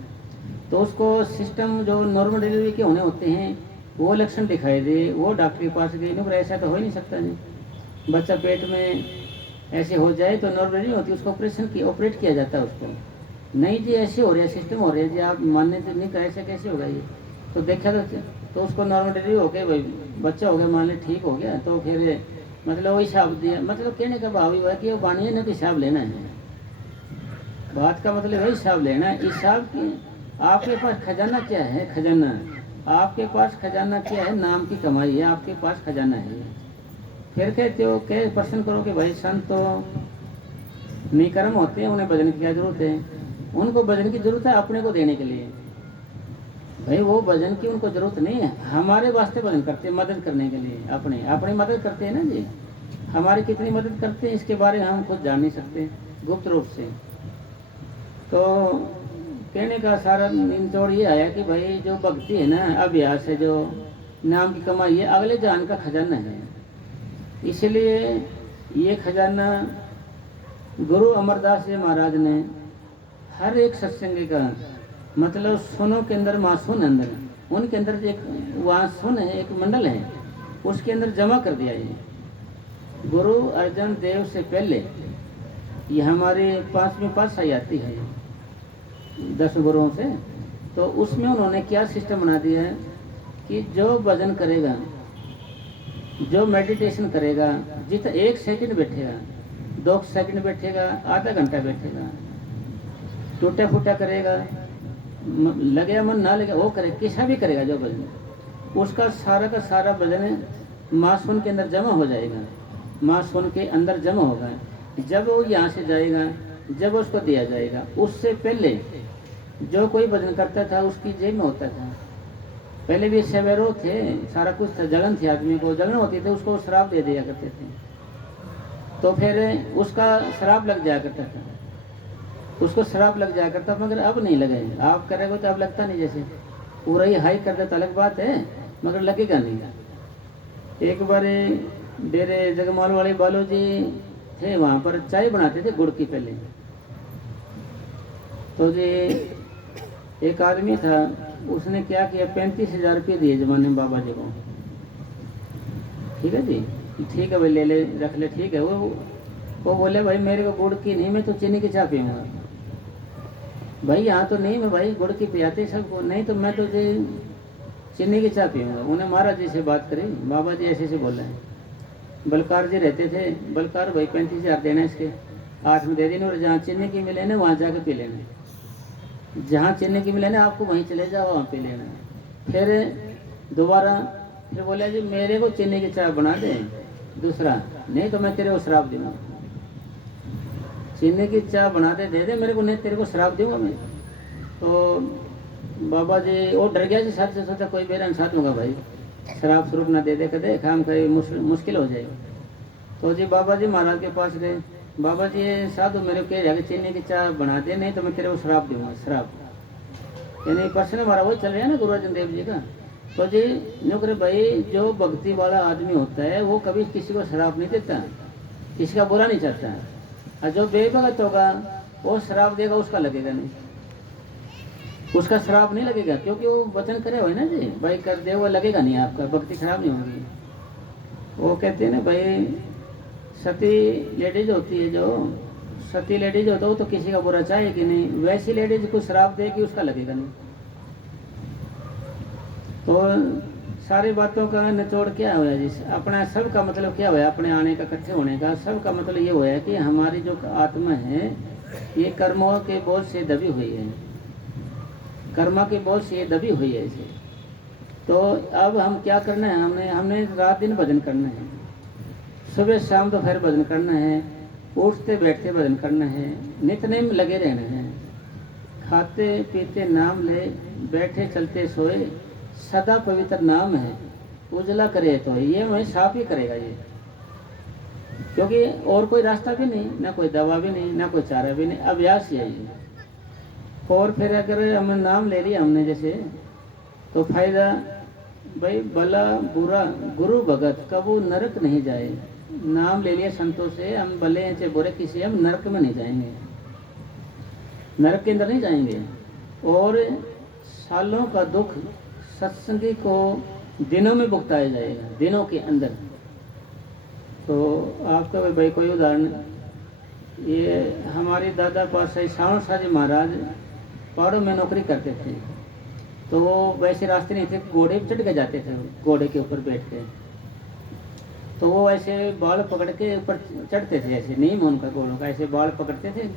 तो उसको सिस्टम जो नॉर्मल डिलीवरी के होने होते हैं वो लक्षण दिखाई दे, वो डॉक्टर के पास गई, नहीं ऐसा तो हो ही नहीं सकता नहीं। बच्चा पेट में ऐसे हो जाए तो नॉर्मल डिलीवरी होती है, उसको ऑपरेट किया जाता है उसको। नहीं जी ऐसे हो रहा है, सिस्टम हो रहा है जी, आप मानने से नहीं, ऐसे कैसे होगा ये। तो देखा तो उसको नॉर्मल डिलीवरी हो गई, भाई बच्चा हो गया, मान ली ठीक हो गया। तो फिर मतलब वही हिसाब दिया, मतलब कहने का भाव हुआ कि वो बानिए ने हिसाब लेना है। बात का मतलब वही हिसाब लेना है। हिसाब की आपके पास खजाना क्या है, खजाना आपके पास खजाना क्या है, नाम की कमाई है, आपके पास खजाना है। फिर कहते हो क्या प्रश्न करो कि भाई संत तो निकर्म होते हैं, उन्हें भजन की क्या जरूरत है। उनको भजन की जरूरत है अपने को देने के लिए, भाई वो भजन की उनको जरूरत नहीं है, हमारे वास्ते भजन करते हैं, मदद करने के लिए, अपनी मदद करते हैं ना जी। हमारी कितनी मदद करते हैं इसके बारे में हम खुद जान नहीं सकते गुप्त रूप से। तो कहने का सारा निचोड़ ये आया कि भाई जो भक्ति है ना, अभ्यास है, जो नाम की कमाई है, अगले जान का खजाना है। इसलिए ये खजाना गुरु अमरदास जी महाराज ने हर एक सत्संग का मतलब सुनो के अंदर मासून अंदर, उनके अंदर एक वहाँ सुन है, एक मंडल है, उसके अंदर जमा कर दिया। ये गुरु अर्जन देव से पहले ये हमारे 5वीं पातशाही आती है 10 गुरुओं से। तो उसमें उन्होंने क्या सिस्टम बना दिया है कि जो भजन करेगा, जो मेडिटेशन करेगा, जितना 1 सेकंड बैठेगा, 2 सेकंड बैठेगा, आधा घंटा बैठेगा, टूटा फूटा करेगा, लगे मन ना लगे वो करे, किसा भी करेगा जो भजन, उसका सारा का सारा भजन मासून के अंदर जमा हो जाएगा, मासून के अंदर जमा होगा। जब वो यहाँ से जाएगा, जब उसको दिया जाएगा, उससे पहले जो कोई भजन करता था उसकी जेब में होता था। पहले भी सवेरों थे, सारा कुछ था, जलन थी, आदमी को जलन होती थी, उसको शराब दे दिया करते थे, तो फिर उसका शराब लग जाया करता था, उसको शराब लग जाया करता। मगर अब नहीं लगेगा, आप करेंगे तो अब लगता नहीं, जैसे पूरा ही हाई कर देता अलग बात है, मगर लगेगा नहीं। एक बार डेरे जगमाल वाले बालो जी थे, वहाँ पर चाय बनाते थे गुड़ की पहले। तो जी एक आदमी था, उसने क्या किया, 35,000 रुपये दिए जमाने में बाबा जी को। ठीक है जी, ठीक है भाई ले ले, रख ले, ठीक है। वो बोले भाई मेरे को गुड़ की नहीं, मैं तो चीनी की चाय पीऊँगा। भाई यहाँ तो नहीं, मैं भाई गुड़ की पियाते सबको, नहीं तो मैं तो चीनी की चाय पीऊँगा। उन्हें महाराज जी से बात करी, बाबा जी ऐसे से बोल रहे हैं। बलकार जी रहते थे, बलकार भाई 35,000 देना, इसके 8 में दे देना, और जहाँ चीनी की मिले ना वहाँ जाके पी लेना, जहाँ चीनी की मिले ना आपको वहीं चले जाओ, वहाँ पी लेना। फिर दोबारा फिर बोला जी मेरे को चीनी की चाय बना दे दूसरा, नहीं तो मैं तेरे को शराब दूंगा। चीनी की चाय बना दे, दे दे मेरे को, नहीं तेरे को शराब दूंगा मैं। तो बाबा जी वो डर गया जी, साथ से सोचा कोई बेरहम साथ होगा भाई, शराब स्वरूप ना दे दे कदे, खाम खाए मुश्किल हो जाएगा। तो जी बाबा जी महाराज के पास गए, बाबा जी साधु मेरे को कह रहा चीनी की चाय बना दे, नहीं तो मैं तेरे को शराब दूंगा, शराब। यानी प्रश्न हमारा वही चल रहा है ना गुरु अर्जन देव जी का। तो जी यूँ करे भाई, जो भक्ति वाला आदमी होता है वो कभी किसी को शराब नहीं देता, किसी का बुरा नहीं चाहता। और जो बेभगत होगा वो शराब देगा, उसका लगेगा नहीं, उसका शराब नहीं लगेगा, क्योंकि वो वचन करे हुए ना जी, भाई कर दे, वो लगेगा नहीं, आपका भक्ति खराब नहीं होगी। वो कहते हैं ना भाई, सती लेडीज होती है, जो सती लेडीज होता है वो तो किसी का बुरा चाहेगी नहीं, वैसी लेडीज को शराब देगी उसका लगेगा नहीं। तो सारी बातों का निचोड़ क्या हुआ जी, अपना सब का मतलब क्या हुआ, अपने आने का, इकट्ठे होने का सब का मतलब ये हुआ कि हमारी जो आत्मा है ये कर्मों के बोझ से दबी हुई है, कर्मा के बोझ से ये दबी हुई है इसे। तो अब हम क्या करना है, हमने रात दिन भजन करना है, सुबह शाम दोपहर भजन करना है, उठते बैठते भजन करना है, नित्य में लगे रहना है, खाते पीते नाम ले, बैठे चलते सोए सदा पवित्र नाम है, उजला करे तो ये मैं साफ ही करेगा ये। क्योंकि और कोई रास्ता भी नहीं, ना कोई दवा भी नहीं, ना कोई चारा भी नहीं, अभ्यास ही है ये। और फिर अगर हम नाम ले लिया हमने जैसे, तो फायदा भाई भला बुरा गुरु भगत कबू नरक नहीं जाए। नाम ले लिया संतों से, हम भले हैं चाहे बुरे, किसी हम नरक में नहीं जाएंगे, नरक के अंदर नहीं जाएंगे। और सालों का दुख सत्संगी को दिनों में भुगताया जाएगा, दिनों के अंदर। तो आपका भाई कोई उदाहरण, ये हमारे दादा पाशाही श्रावण शाह जी महाराज पहाड़ों में नौकरी करते थे, तो वो वैसे रास्ते नहीं थे, घोड़े पर चढ़ के जाते थे, घोड़े के ऊपर बैठ के। तो वो ऐसे बाल पकड़ के ऊपर चढ़ते थे, ऐसे नियम उनका घोड़ों का, ऐसे बाल पकड़ते थे,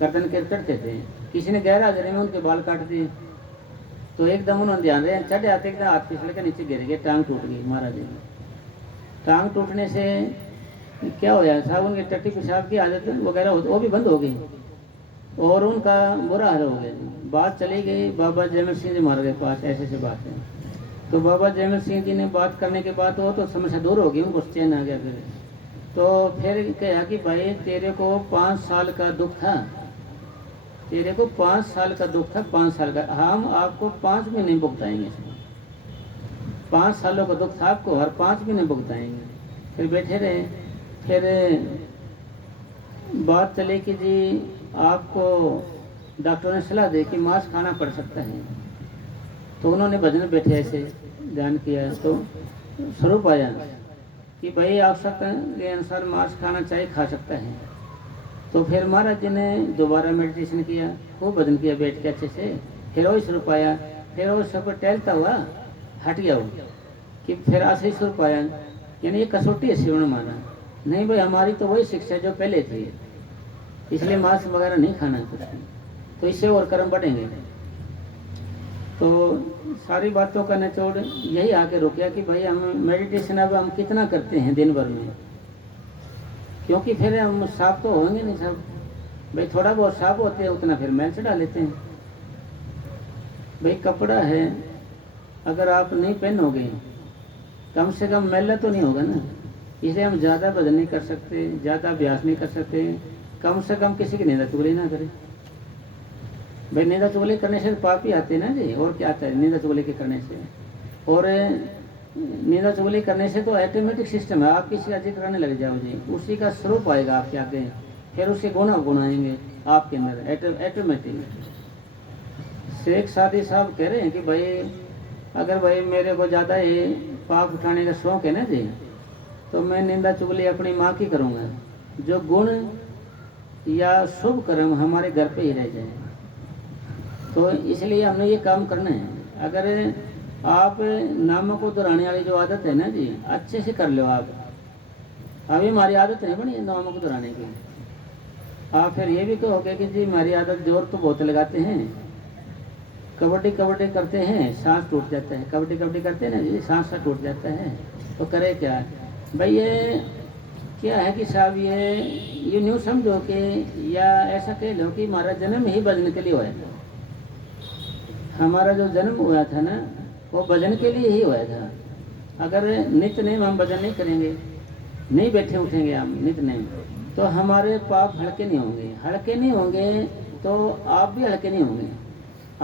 गर्दन के चढ़ते थे। किसी ने गहरा हाजिरी में उनके बाल काट दिए, तो एकदम उन्होंने ध्यान रहे, चढ़े आते एकदम हाथ फिसल के नीचे गिर गए, टांग टूट गई महाराज जी की। टांग टूटने से क्या हो गया था, उनके टट्टी पेशाब की आदत वगैरह वो भी बंद हो गई, और उनका बुरा हाल हो गया। बात चली गई बाबा जयमल सिंह जी महाराज के पास, ऐसे बात है। तो बाबा जयमल सिंह जी ने बात करने के बाद वो तो समस्या दूर हो गई, उनको चैन आ गया। तो फिर कहा कि भाई तेरे को 5 साल का दुख था, तेरे को 5 साल का दुख था, 5 साल का, हम आपको 5 महीने भुगताएंगे। 5 सालों का दुख था आपको, हर 5 महीने भुगताएंगे। फिर बैठे रहे, फिर बात चले कि जी आपको डॉक्टर ने सलाह दी कि मांस खाना पड़ सकता है। तो उन्होंने भजन बैठे ऐसे ध्यान किया, तो स्वरूप आया कि भाई आवश्यकता के अनुसार मांस खाना चाहिए, खा सकता है। तो फिर महाराज जी ने दोबारा मेडिटेशन किया, खूब भजन किया बैठ के अच्छे से। फिर वही स्वरूप आया, फिर वो सब टहलता हुआ हट गया वो, कि फिर ऐसे ही स्वरूप आया। यानी ये कसौटी है श्रवण माना, नहीं भाई हमारी तो वही शिक्षा जो पहले थी, इसलिए मांस वगैरह नहीं खाना कुछ, तो इससे और कर्म बढ़ेंगे। तो सारी बातों का निचोड़ यही आके रुकिया कि भाई हम मेडिटेशन अब हम कितना करते हैं दिन भर में, क्योंकि फिर हम साफ तो होंगे नहीं सब, भाई थोड़ा बहुत साफ होते हैं, उतना फिर मैल चढ़ा लेते हैं। भाई कपड़ा है, अगर आप नहीं पहनोगे कम से कम मैला तो नहीं होगा ना, इसलिए हम ज़्यादा भजन नहीं कर सकते, ज़्यादा अभ्यास नहीं कर सकते, कम से कम किसी की निंदा चुगली ना करें। भाई निंदा चुगली करने से पाप ही आते हैं ना जी, और क्या आता है निंदा चुगली के करने से। और निंदा चुगली करने से तो ऑटोमेटिक सिस्टम है, आप किसी का जिक्र करने लग जाओ जी, उसी का स्वरूप आएगा आपके आगे, फिर उसके गुना गुनाएंगे आपके अंदर ऑटोमेटिक। शेख सादी साहब कह रहे हैं कि भाई अगर भाई मेरे को ज़्यादा ये पाप उठाने का शौक है ना जी, तो मैं निंदा चुगली अपनी माँ की करूँगा, जो गुण या शुभ कर्म हमारे घर पे ही रह जाए। तो इसलिए हमने ये काम करना है। अगर आप नामों को दोहराने वाली जो आदत है ना जी, अच्छे से कर लो आप। अभी हमारी आदत नहीं बनी नामों को दोहराने की, आप फिर ये भी कहोगे कि जी हमारी आदत जोर तो बहुत लगाते हैं, कबड्डी कबड्डी करते हैं सांस टूट जाता है, कबड्डी कबड्डी करते हैं ना जी सांस सा टूट जाता है, तो करे क्या भाई। ये क्या है कि साहब ये न्यू समझो कि या ऐसा कह लो कि हमारा जन्म ही भजन के लिए हुआ था। हमारा जो जन्म हुआ था ना वो भजन के लिए ही हुआ था। अगर नित्य नेम हम भजन नहीं करेंगे, नहीं बैठे उठेंगे हम नित्य नेम, तो हमारे पाप हल्के नहीं होंगे। हल्के नहीं होंगे तो आप भी हल्के नहीं होंगे,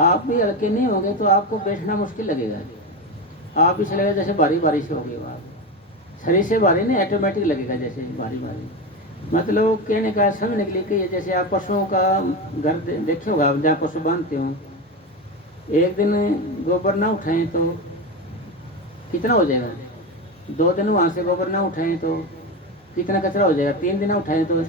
आप भी हल्के नहीं होंगे तो आपको बैठना मुश्किल लगेगा। आप इसे लगेगा जैसे भारी भारी से हो गए, आप शरीर से भारी नहीं, ऑटोमेटिक लगेगा जैसे भारी भारी। मतलब कहने का समझने के लिए कि जैसे आप पशुओं का घर देखे होगा आप, जहाँ पशु बांधते हो, एक दिन गोबर ना उठाएं तो कितना हो जाएगा, 2 दिन वहाँ से गोबर ना उठाएं तो कितना कचरा हो जाएगा, 3 दिन ना उठाएं तो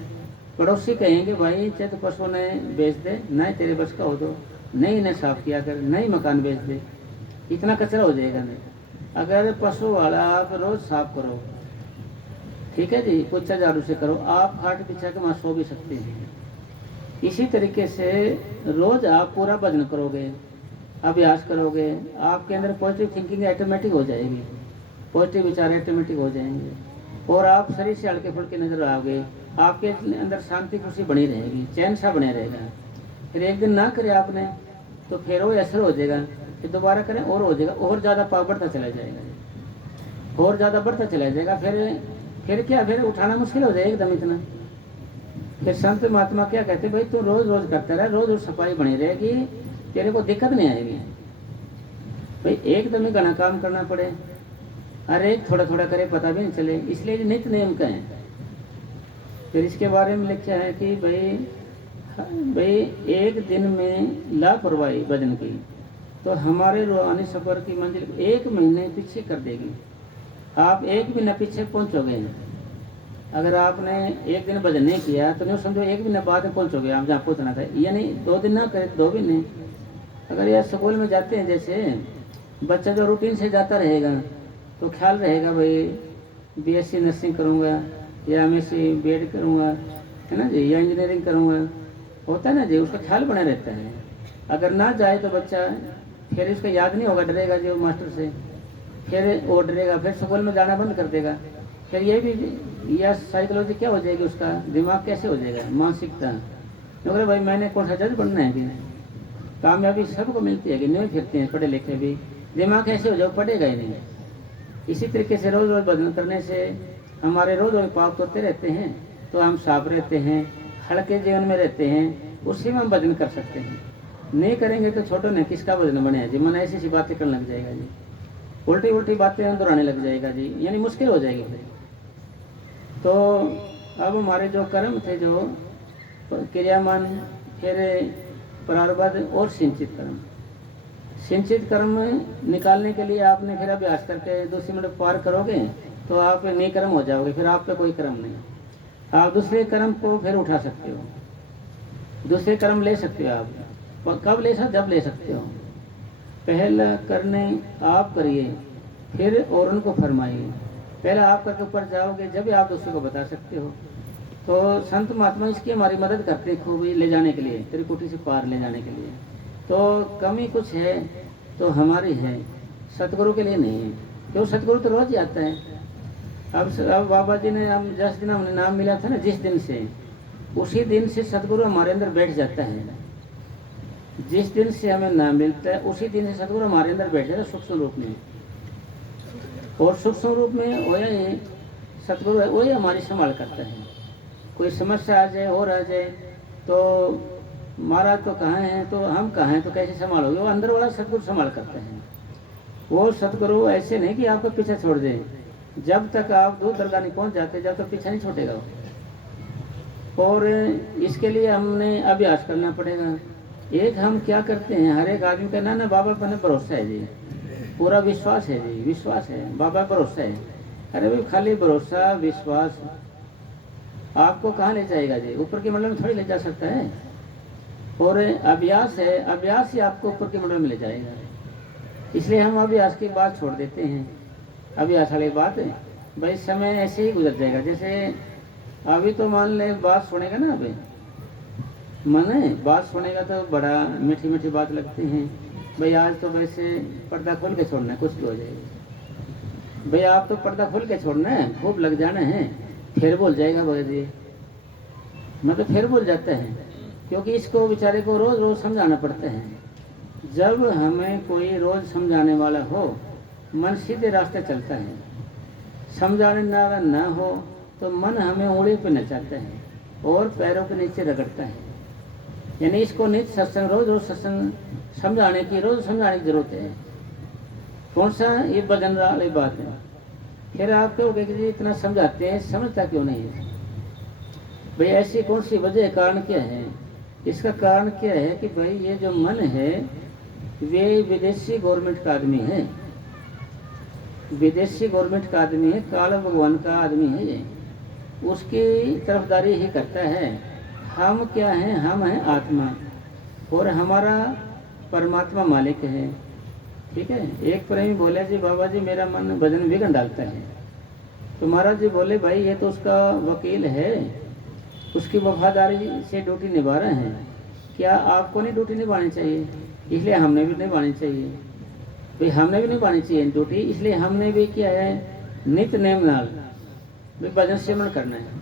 पड़ोसी कहेंगे भाई चाहे तो पशु ने बेच दे, नहीं तेरे बस का हो तो नहीं इन्हें साफ किया कर, नहीं मकान बेच दे, इतना कचरा हो जाएगा। नहीं अगर पशु वाला आप रोज साफ करो, ठीक है जी, पोछा झाड़ू से करो, आप खाट बिछा के वहाँ सो भी सकते हैं। इसी तरीके से रोज आप पूरा भजन करोगे, अभ्यास करोगे, आपके अंदर पॉजिटिव थिंकिंग ऑटोमेटिक हो जाएगी, पॉजिटिव विचार ऑटोमेटिक हो जाएंगे, और आप शरीर से हल्के फुल्के नजर आओगे, आपके अंदर शांति खुशी बनी रहेगी, चैन सा बने रहेगा। फिर एक दिन ना करे आपने तो फिर वो असर हो जाएगा, फिर दोबारा करें और हो जाएगा, और ज़्यादा पाप बढ़ता चला जाएगा, और ज़्यादा बढ़ता चला जाएगा। फिर फिर क्या, फिर उठाना मुश्किल हो जाए एकदम इतना। फिर संत महात्मा क्या कहते, भाई तू रोज रोज करता रहे, रोज रोज सफाई बनी रहेगी, तेरे को दिक्कत नहीं आएगी। भाई एकदम ही घना काम करना पड़े, अरे थोड़ा थोड़ा करे पता भी नहीं चले, इसलिए नित्य नियम का है। फिर इसके बारे में लिखा है कि भाई एक दिन में लापरवाही भजन की तो हमारे रूहानी सफर की मंजिल 1 महीने पीछे कर देगी। आप 1 महीना पीछे पहुंचोगे। अगर आपने एक दिन भजन नहीं किया तो नहीं समझो 1 महीना बाद में पहुंचोगे आप जहाँ पहुंचना था, यानी 2 दिन ना करे 2 महीने। अगर यह स्कूल में जाते हैं, जैसे बच्चा जो रूटीन से जाता रहेगा तो ख्याल रहेगा भाई बीएससी नर्सिंग करूँगा या एमएससी बीएड करूँगा, है ना जी, या इंजीनियरिंग करूँगा, होता है ना जी, उसका ख्याल बना रहता है। अगर ना जाए तो बच्चा फिर उसका याद नहीं होगा, डरेगा जो मास्टर से, फिर वो डरेगा, फिर स्कूल में जाना बंद कर देगा। फिर ये भी यह साइकोलॉजी क्या हो जाएगी, उसका दिमाग कैसे हो जाएगा, मानसिकता। अगर भाई मैंने कौन सा जज बनना है कि कामयाबी सबको मिलती है कि नहीं फिरते हैं पढ़े लिखे भी, दिमाग कैसे हो जाए, पढ़ेगा ही नहीं। इसी तरीके से रोज़ रोज़ भजन करने से हमारे रोज़ रोज़ पाप होते रहते हैं, तो हम साफ रहते हैं, हल्के जीवन में रहते हैं, उसी में हम भजन कर सकते हैं। नहीं करेंगे तो छोटो ने किसका भजन बने जी, मन ऐसी सी बातें करने लग जाएगा जी, उल्टी उल्टी बातें दोहराने लग जाएगा जी, यानी मुश्किल हो जाएगी फिर। तो अब हमारे जो कर्म थे, जो क्रियामान, फिर प्रारब्ध और सिंचित कर्म। सिंचित कर्म निकालने के लिए आपने फिर अभ्यास करके 2 मिनट पार करोगे तो आप निकर्म हो जाओगे, फिर आप पे कोई कर्म नहीं। आप दूसरे कर्म को फिर उठा सकते हो, दूसरे कर्म ले सकते हो आप। कब ले सकते, जब ले सकते हो। पहला करने आप करिए, फिर और उनको फरमाइए। पहले आप करके ऊपर जाओगे, जब आप दूसरे को बता सकते हो। तो संत महात्मा इसकी हमारी मदद करते हैं खूब ले जाने के लिए, त्रिकुटी से पार ले जाने के लिए। तो कमी कुछ है तो हमारी है, सतगुरु के लिए नहीं है, क्यों सतगुरु तो रोज ही आता है। अब बाबा जी ने, हम जिस दिन हमने नाम मिला था ना, जिस दिन से, उसी दिन से सतगुरु हमारे अंदर बैठ जाता है। जिस दिन से हमें नाम मिलता है उसी दिन से सतगुरु हमारे अंदर बैठ जाता है सूक्ष्म रूप में। और सूक्ष्म रूप में वही सतगुरु है, वही हमारी संभाल करता है। कोई समस्या आ जाए और आ जाए तो महाराज तो कहाँ हैं, तो हम कहाँ हैं, तो कैसे संभालोगे, वो अंदर वाला सतगुरु संभाल करते हैं। वो सतगुरु ऐसे नहीं कि आपको पीछे छोड़ दें, जब तक आप दूर दरगाह नहीं पहुँच जाते जब तक पीछा नहीं छोड़ेगा। और इसके लिए हमने अभ्यास करना पड़ेगा। एक हम क्या करते हैं, हर एक आदमी का ना बाबा पर भरोसा है जी, पूरा विश्वास है जी, विश्वास है, बाबा भरोसा है। अरे भाई खाली भरोसा विश्वास आपको कहाँ ले जाएगा जी, ऊपर के मंडल में थोड़ी ले जा सकता है। और अभ्यास है, अभ्यास ही आपको ऊपर के मंडल में ले जाएगा। इसलिए हम अभ्यास की बात छोड़ देते हैं। अभ्यास वाली बात है भाई, समय ऐसे ही गुजर जाएगा। जैसे अभी तो मान ले बात सुनेगा ना, अभी मन है बात सुनेगा तो बड़ा मीठी मीठी बात लगती है। भाई आज तो वैसे पर्दा खोल के छोड़ना है, कुछ भी हो जाएगा। भाई आप तो पर्दा खोल के छोड़ना है, खूब लग जाना है, फिर बोल जाएगा भगत जी, मतलब फिर बोल जाता है, क्योंकि इसको बेचारे को रोज रोज समझाना पड़ता है। जब हमें कोई रोज समझाने वाला हो, मन सीधे रास्ते चलता है। समझाने वाला ना हो तो मन हमें उंगली पे नचाता है और पैरों के नीचे रगड़ता है। यानी इसको नित्य सत्संग, रोज रोज सत्संग समझाने की, रोज समझाने की जरूरत है। कौन सा ये भजन वाली बात है। फिर आप कहोगे कि जी इतना समझाते हैं, समझता क्यों नहीं है। भाई ऐसी कौन सी वजह, कारण क्या है। इसका कारण क्या है कि भाई ये जो मन है वे विदेशी गवर्नमेंट का आदमी है, विदेशी गवर्नमेंट का आदमी है, काला भगवान का आदमी है ये, उसकी तरफदारी ही करता है। हम क्या हैं, हम हैं आत्मा और हमारा परमात्मा मालिक है। ठीक है। एक प्रेमी बोले जी बाबा जी मेरा मन भजन विघ्न डालता है, तो महाराज जी बोले भाई ये तो उसका वकील है, उसकी वफादारी से ड्यूटी निभा रहे हैं, क्या आपको नहीं ड्यूटी निभानी चाहिए, इसलिए हमने भी निभानी चाहिए। भाई हमने भी निभानी चाहिए ड्यूटी, इसलिए हमने भी क्या है नित्य नेम नाल भजन सेवन करना है।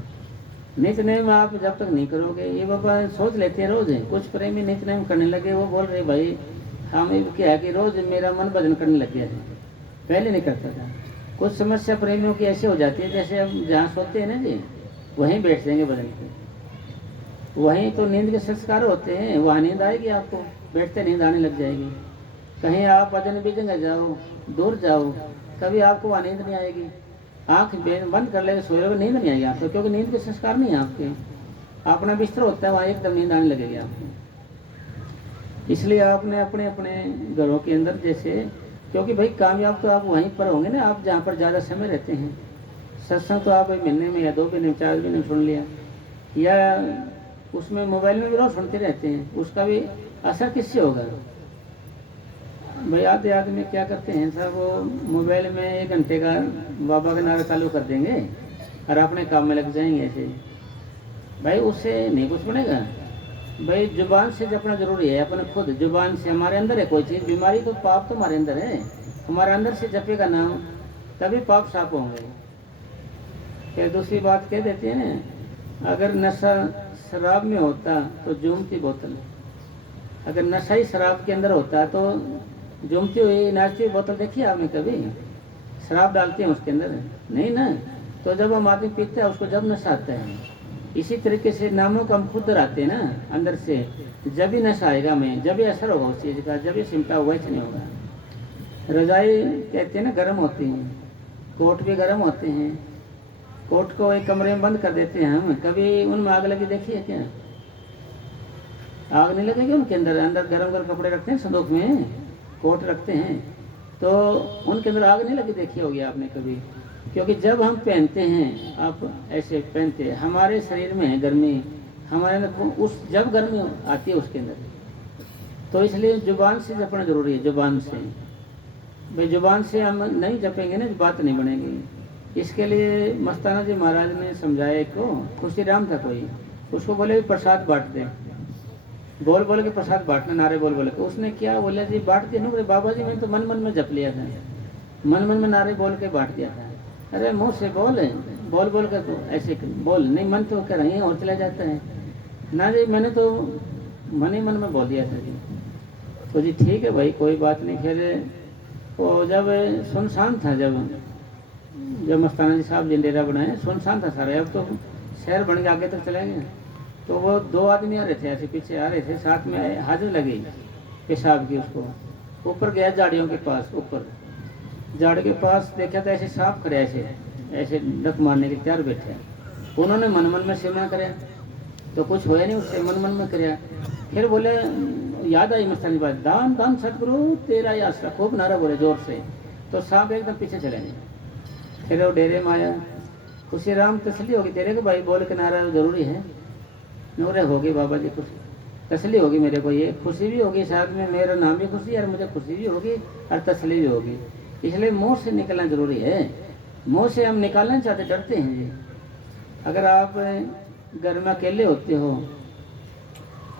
नित्य नेम आप जब तक नहीं करोगे, ये बाबा सोच लेते हैं रोज है, कुछ प्रेमी नित्य नेम करने लगे, वो बोल रहे भाई हमें क्या है कि रोज मेरा मन भजन करने लग गया है, पहले नहीं करता था। कुछ समस्या प्रेमियों की ऐसे हो जाती है, जैसे हम जहाँ सोते हैं ना जी, वहीं बैठ जाएंगे बदन पे, वहीं तो नींद के संस्कार होते हैं, वहाँ नींद आएगी आपको, बैठते नींद आने लग जाएगी। कहीं आप अजनबी जगह जाओ, दूर जाओ, कभी आपको वहाँ नींद नहीं आएगी। आँख बंद कर लेके सोए हुए नींद नहीं आएगी आपको, क्योंकि नींद के संस्कार नहीं है आपके। अपना बिस्तर होता है, वहाँ एकदम नींद आने लगेगी आपको। इसलिए आपने अपने अपने घरों के अंदर जैसे, क्योंकि भाई कामयाब तो आप वहीं पर होंगे ना, आप जहाँ पर ज़्यादा समय रहते हैं। सत्संग तो आप महीने में या 2 महीने 4 महीने सुन लिया, या उसमें मोबाइल में भी रोज सुनते रहते हैं, उसका भी असर किससे होगा भाई? आधे आदमी क्या करते हैं साहब, वो मोबाइल में 1 घंटे का बाबा का नारा चालू कर देंगे और अपने काम में लग जाएंगे ऐसे। भाई उससे नहीं कुछ बनेगा। भाई जुबान से जपना जरूरी है, अपने खुद जुबान से। हमारे अंदर है कोई चीज़, बीमारी तो पाप तो हमारे अंदर है, हमारे अंदर से जपेगा नाम तभी पाप साफ होंगे। फिर दूसरी बात कह देते हैं ना, अगर नशा शराब में होता तो जूमती बोतल, अगर नशा ही शराब के अंदर होता तो जूमती हुई नाचती हुई बोतल देखी आपने कभी? शराब डालते हैं उसके अंदर, नहीं ना। तो जब हम आदमी पीते हैं उसको जब नशा आता है, इसी तरीके से नामों को हम खुद डराते हैं ना अंदर से, जब भी नशा आएगा हमें, जब भी असर होगा उस चीज़ का, जब भी सिमटा होगा, ऐसे नहीं होगा। रजाई कहते हैं ना गर्म होती हैं, कोट भी गर्म होते हैं। कोट को एक कमरे में बंद कर देते हैं हम, कभी उनमें आग लगी देखी है क्या? आग नहीं लगेगी उनके अंदर, अंदर गर्म गर्म कपड़े रखते हैं, संदूक में कोट रखते हैं, तो उनके अंदर आग नहीं लगी देखी होगी आपने कभी? क्योंकि जब हम पहनते हैं, आप ऐसे पहनते हैं, हमारे शरीर में है गर्मी, हमारे अंदर उस जब गर्मी आती है उसके अंदर, तो इसलिए जुबान से जपना जरूरी है। जुबान से भाई, जुबान से हम नहीं जपेंगे ना, बात नहीं बनेगी। इसके लिए मस्ताना जी महाराज ने समझाया, एक को खुशी राम था कोई, उसको बोले प्रसाद बांट दे, बोल बोल के प्रसाद बांटना, नारे बोल बोल के। उसने क्या बोला जी, बांट दिया ना? बोले बाबा जी मैंने तो मन मन में जप लिया था, मन मन में नारे बोल के बांट दिया था। अरे मुँह से बोल बोल कर तो ऐसे बोल, नहीं मन तो कर रही है और चला जाता है ना जी, मैंने तो मन ही मन में बोल दिया था जी। तो जी ठीक है भाई, कोई बात नहीं। फिर वो जब सुनसान था, जब मस्ताना जी साहब डेरा बनाए, सुनसान था सारा, अब तो शहर बन के आगे तक चले गए। तो वो 2 आदमी आ रहे थे, ऐसे पीछे आ रहे थे, साथ में हाजिर लगी पेशाब की। उसको ऊपर गया झाड़ियों के पास, ऊपर झाड़ के पास देखा तो ऐसे सांप खड़े, ऐसे ऐसे डक मारने के तैयार बैठे। उन्होंने मन मन में सिमरन कराया, तो कुछ होया नहीं उससे, मन मन में कराया। फिर बोले, याद आई मस्तानी बात, दान दान सतगुरु तेरा ही आसरा, खूब नारा बोले जोर से, तो सांप एकदम पीछे चले गए। फिर वो डेरे में आया, खुशी राम तसली होगी तेरे को भाई, बोल के नारा जरूरी है। नूरे होगी बाबा जी, खुशी तसली होगी मेरे को, ये खुशी भी होगी, साथ में मेरा नाम भी खुशी और मुझे खुशी भी होगी और तसली भी होगी। इसलिए मुंह से निकलना जरूरी है। मुंह से हम निकालना चाहते, डरते हैं जी। अगर आप घर में अकेले होते हो,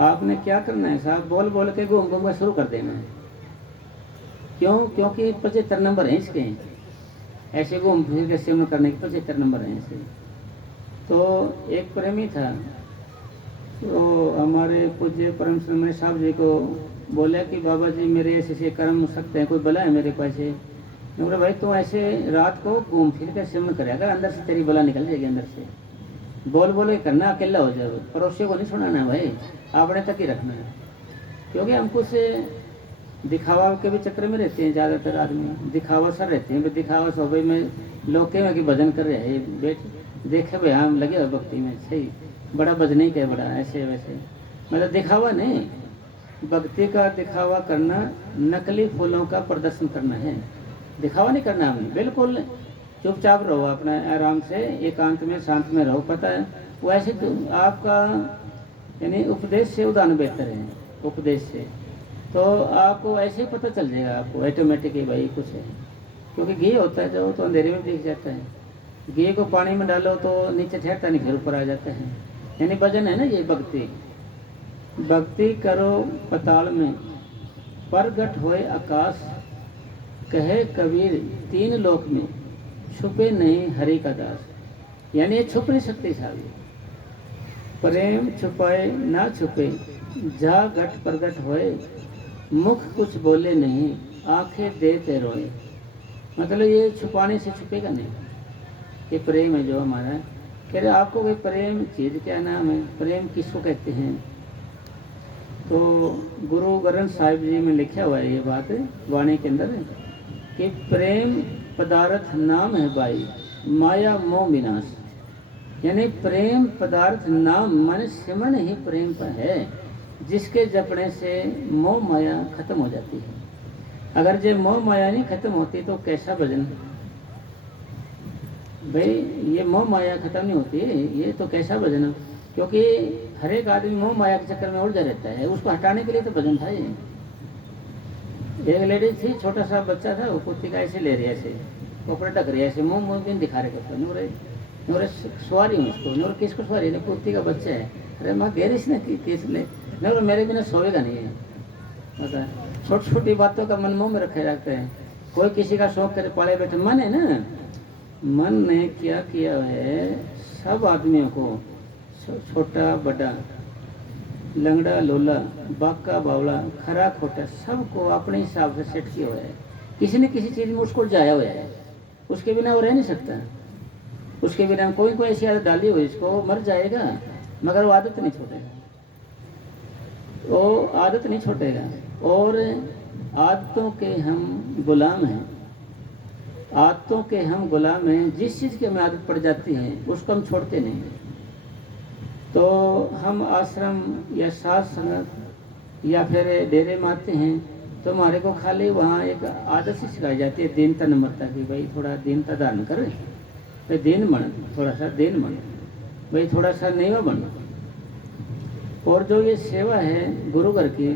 आपने क्या करना है साहब, बोल बोल के घूम घूम कर शुरू कर देना है। क्यों? क्योंकि 75 नंबर हैं इसके, ऐसे घूम फिर के सिमरन करने के 75 नंबर हैं ऐसे। तो एक प्रेमी था, तो हमारे पूज्य परम श्रमण साहब जी को बोला कि बाबा जी मेरे ऐसे कर्म हो सकते हैं, कोई बला है मेरे को ऐसे। बोले भाई तू ऐसे रात को घूम फिर कर सिमरन करेगा, अगर अंदर से तेरी बला निकल जाएगी अंदर से। बोल बोल के करना, अकेला हो जाए, पड़ोसियों को नहीं सुनाना है भाई, अपने तक ही रखना है। क्योंकि हम कुछ दिखावा के भी चक्कर में रहते हैं, ज़्यादातर आदमी दिखावा सर रहते हैं। दिखावा सो भाई मैं लोग के में कि भजन कर रहे हैं, बैठ देखे भाई हम लगे हुए भक्ति में, सही बड़ा भजन ही क्या बड़ा ऐसे वैसे, मतलब दिखावा नहीं। भक्ति का दिखावा करना नकली फूलों का प्रदर्शन करना है, दिखावा नहीं करना हमें। बिल्कुल चुपचाप रहो, अपना आराम से एकांत में शांत में रहो। पता है वैसे तो आपका यानी उपदेश से उदाहरण बेहतर है, उपदेश से तो आपको ऐसे ही पता चल जाएगा आपको ऑटोमेटिक ही भाई कुछ है। क्योंकि घी होता है जो तो अंधेरे में दिख जाता है, घी को पानी में डालो तो नीचे ठहरता नहीं, फिर ऊपर आ जाता है। यानी भजन है ना ये भक्ति। भक्ति करो पताल में प्रगट होए आकाश, कहे कबीर 3 लोक में छुपे नहीं हरि का दास। यानी ये छुप नहीं सकती साहब, प्रेम छुपाए ना छुपे, जा घट प्रगट होए, मुख कुछ बोले नहीं, आंखें देते रोए। मतलब ये छुपाने से छुपेगा नहीं, ये प्रेम है जो हमारा। कह रहे आपको कोई प्रेम चीज़ क्या नाम है, प्रेम किसको कहते हैं? तो गुरु ग्रंथ साहिब जी में लिखा हुआ है ये बात वाणी के अंदर कि प्रेम पदार्थ नाम है भाई, माया मोह विनाश। यानी प्रेम पदार्थ नाम मन सिमरण ही प्रेम का है, जिसके जपने से मोह माया खत्म हो जाती है। अगर जो मोह माया नहीं खत्म होती तो कैसा भजन भाई, ये मोह माया खत्म नहीं होती, ये तो कैसा भजन? क्योंकि हर एक आदमी मोह माया के चक्कर में उलझा रहता है, उसको हटाने के लिए तो भजन था ये। एक लेडीज थी, छोटा सा बच्चा था, वो कुत्ती का ऐसे ले रही है, ऐसे कपड़े ढक रही है, ऐसे मुंह मुंह भी दिखा रहे कपड़े, नूरे सवारी हूँ उसको, नूर किसको सवारी है? कुत्ती का बच्चा है। अरे माँ गेरिश ने किस ले नूर, मेरे बिना सोएगा नहीं है। बता, छोटी छोटी बातों का मन मुंह में रखे रखते हैं। कोई किसी का शौक करे पाले बैठे, मन है ना, मन ने क्या किया है, सब आदमियों को, छोटा बड़ा, लंगड़ा लोला, बाका बावला, खरा खोटा, सबको अपने हिसाब से सेट किया हुआ है। किसी न किसी चीज़ में उसको जाया हुआ है, उसके बिना वो रह नहीं सकता। उसके बिना कोई कोई ऐसी आदत डाली हुई, इसको मर जाएगा मगर वो आदत नहीं छोड़ेगा, वो आदत नहीं छोड़ेगा। और आदतों के हम गुलाम हैं, आदतों के हम गुलाम हैं। जिस चीज़ की हमें आदत पड़ जाती है उसको हम छोड़ते नहीं। तो हम आश्रम या साथ संगत या फिर डेरे में आते हैं तो हमारे को खाली वहाँ एक आदत सी सिखाई जाती है, दीनता नम्रता की। भाई थोड़ा दीनता धारण कर, भाई दीन बन, थोड़ा सा दीन बन, भाई थोड़ा सा नीवा बन। और जो ये सेवा है गुरु घर की,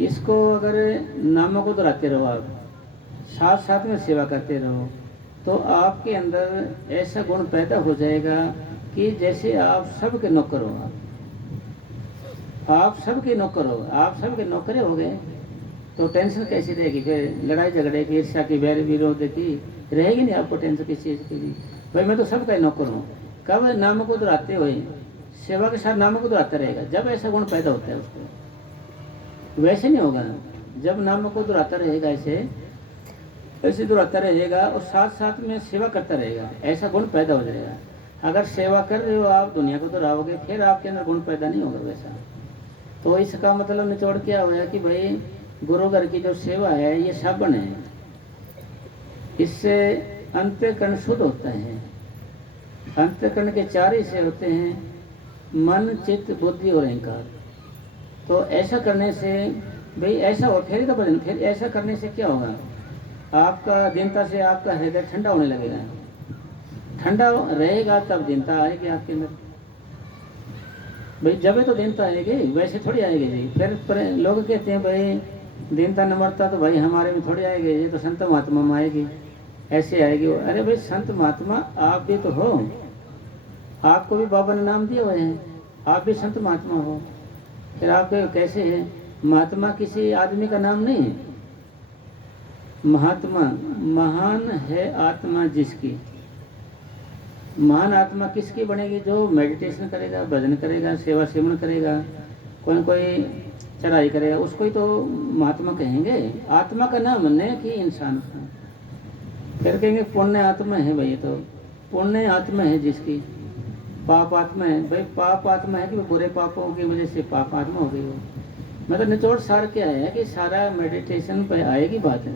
इसको अगर नामों को दोहराते रहो, आप साथ साथ में सेवा करते रहो, तो आपके अंदर ऐसा गुण पैदा हो जाएगा कि जैसे आप सबके नौकर हो। आप सबके नौकर हो, आप सबके नौकरे हो गए तो टेंशन कैसी रहेगी? फिर लड़ाई झगड़े की, ईर्ष्या की, वैर विरोध की रहेगी नहीं आपको टेंशन किस चीज़ की भी। भाई मैं तो सबका नौकर हूँ। कब नाम को दोहराते हुए सेवा के साथ नाम को दोहराता रहेगा, जब ऐसा गुण पैदा होता है उसको। वैसे नहीं होगा, जब नाम को दोहराता रहेगा, ऐसे दोहराता रहेगा और साथ साथ में सेवा करता रहेगा, ऐसा गुण पैदा हो जाएगा। अगर सेवा कर रहे हो आप, दुनिया को दोहराओगे, फिर आपके अंदर गुण पैदा नहीं होगा वैसा। तो इसका मतलब निचोड़ क्या हुआ कि भाई गुरु घर की जो सेवा है ये साबन है, इससे अंतःकरण शुद्ध होता है। अंतःकरण के 4 हिस्से होते हैं, मन, चित्त, बुद्धि और अहंकार। तो ऐसा करने से भाई ऐसा हो, फिर तो भजन, फिर ऐसा करने से क्या होगा? आपका दीनता से आपका हृदय ठंडा होने लगेगा। ठंडा रहेगा तब दीनता आएगी आपके अंदर। भाई जब तो दीनता आएगी, वैसे थोड़ी आएगी जी। फिर लोग कहते हैं भाई दीनता नम्रता तो भाई हमारे में थोड़ी आएगी, ये तो संत महात्मा में आएगी, ऐसे आएगी। अरे भाई संत महात्मा आप भी तो हो, आपको भी बाबा ने नाम दिए हुए हैं, आप भी संत महात्मा हो। फिर आप कैसे है? महात्मा किसी आदमी का नाम नहीं है। महात्मा महान है आत्मा जिसकी। महान आत्मा किसकी बनेगी? जो मेडिटेशन करेगा, भजन करेगा, सेवा सेवन करेगा, कोई चढ़ाई करेगा, उसको ही तो महात्मा कहेंगे। आत्मा का नाम है कि इंसान का। फिर कहेंगे पुण्य आत्मा है भाई, तो पुण्य आत्मा है जिसकी। पाप आत्मा है भाई, पाप आत्मा है कि बुरे पापों की वजह से पाप आत्मा हो गई हो। मतलब निचोड़ सार क्या है कि सारा मेडिटेशन पे आएगी बात है।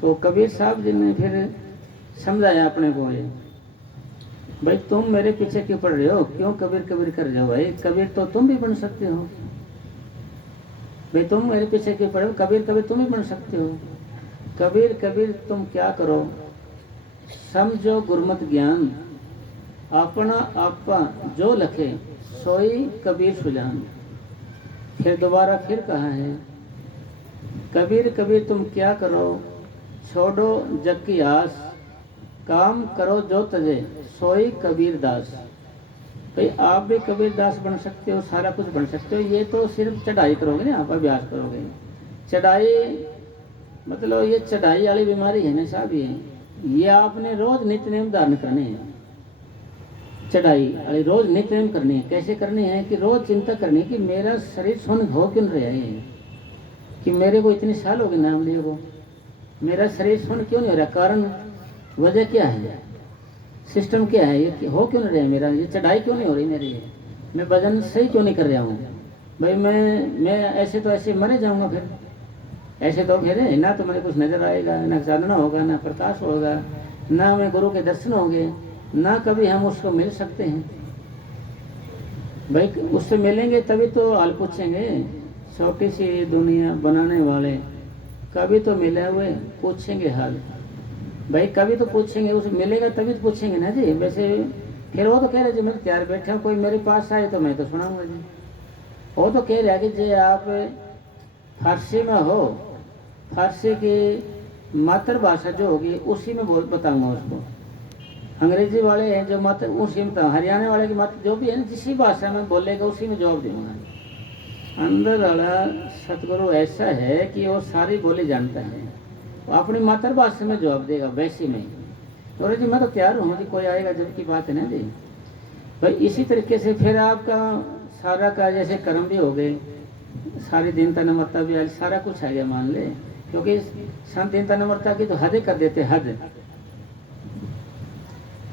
तो कबीर साहब जी ने फिर समझाया अपने को, ये भाई तुम मेरे पीछे क्यों पड़ रहे हो, क्यों कबीर कबीर कर रहे हो? भाई कबीर तो तुम भी बन सकते हो। भाई तुम मेरे पीछे क्यों पड़े हो? कबीर कबीर तुम भी बन सकते हो। कबीर कबीर तुम क्या करो, समझो गुरमत ज्ञान, अपना आपा जो लखे सोई कबीर सुजान। फिर दोबारा फिर कहा है, कबीर कबीर तुम क्या करो, छोड़ो जग की आस, काम करो जो तजे सोई कबीर दास। भाई आप भी कबीर दास बन सकते हो, सारा कुछ बन सकते हो। ये तो सिर्फ चढ़ाई करोगे ना, आप अभ्यास करोगे। चढ़ाई मतलब ये चढ़ाई वाली बीमारी है ना साहब, ये आपने रोज नित्य नियम धारण करने हैं। चढ़ाई वाली रोज नित्य नियम करनी है। कैसे करनी है कि रोज चिंता करनी है कि मेरा शरीर सुन हो क्यों रहा है, कि मेरे को इतने साल हो गए नाम लिए को, मेरा शरीर सुन क्यों नहीं हो रहा, कारण वजह क्या है, सिस्टम क्या है, ये हो क्यों नहीं रहा मेरा, ये चढ़ाई क्यों नहीं हो रही मेरी, मैं वजन सही क्यों नहीं कर रहा हूँ। भाई मैं ऐसे तो ऐसे मरे जाऊँगा, फिर ऐसे तो फिर ना तो मुझे कुछ नजर आएगा, ना साधना होगा, ना प्रकाश होगा, ना हमें गुरु के दर्शन होंगे, ना कभी हम उसको मिल सकते हैं। भाई उससे मिलेंगे तभी तो हाल पूछेंगे। छोटी सी दुनिया बनाने वाले कभी तो मिले हुए पूछेंगे हाल। भाई कभी तो पूछेंगे, उसे मिलेगा तभी तो पूछेंगे ना जी। वैसे फिर वो तो कह रहे जी मैं तैयार बैठा हूँ, कोई मेरे पास आए तो मैं तो सुनाऊंगा जी। वो तो कह रहा कि जी आप फारसी में हो, फारसी की मातृभाषा जो होगी उसी में बताऊंगा उसको। अंग्रेजी वाले हैं जो मत उसी में, हरियाणा वाले की मत जो भी है जिसी भाषा में बोलेगा उसी में जवाब दूंगा। अंदर वाला सतगुरु ऐसा है कि वो सारी बोली जानता है, वो अपनी मातृभाषा में जवाब देगा वैसी में। तो जी मैं तो तैयार हूँ जी, कोई आएगा जब की बात है ना जी। भाई इसी तरीके से फिर आपका सारा का जैसे कर्म भी हो गए, सारी दीनता नम्रता भी आज सारा कुछ आ गया मान ले, क्योंकि संत दीनता नम्रता की तो हद कर देते, हद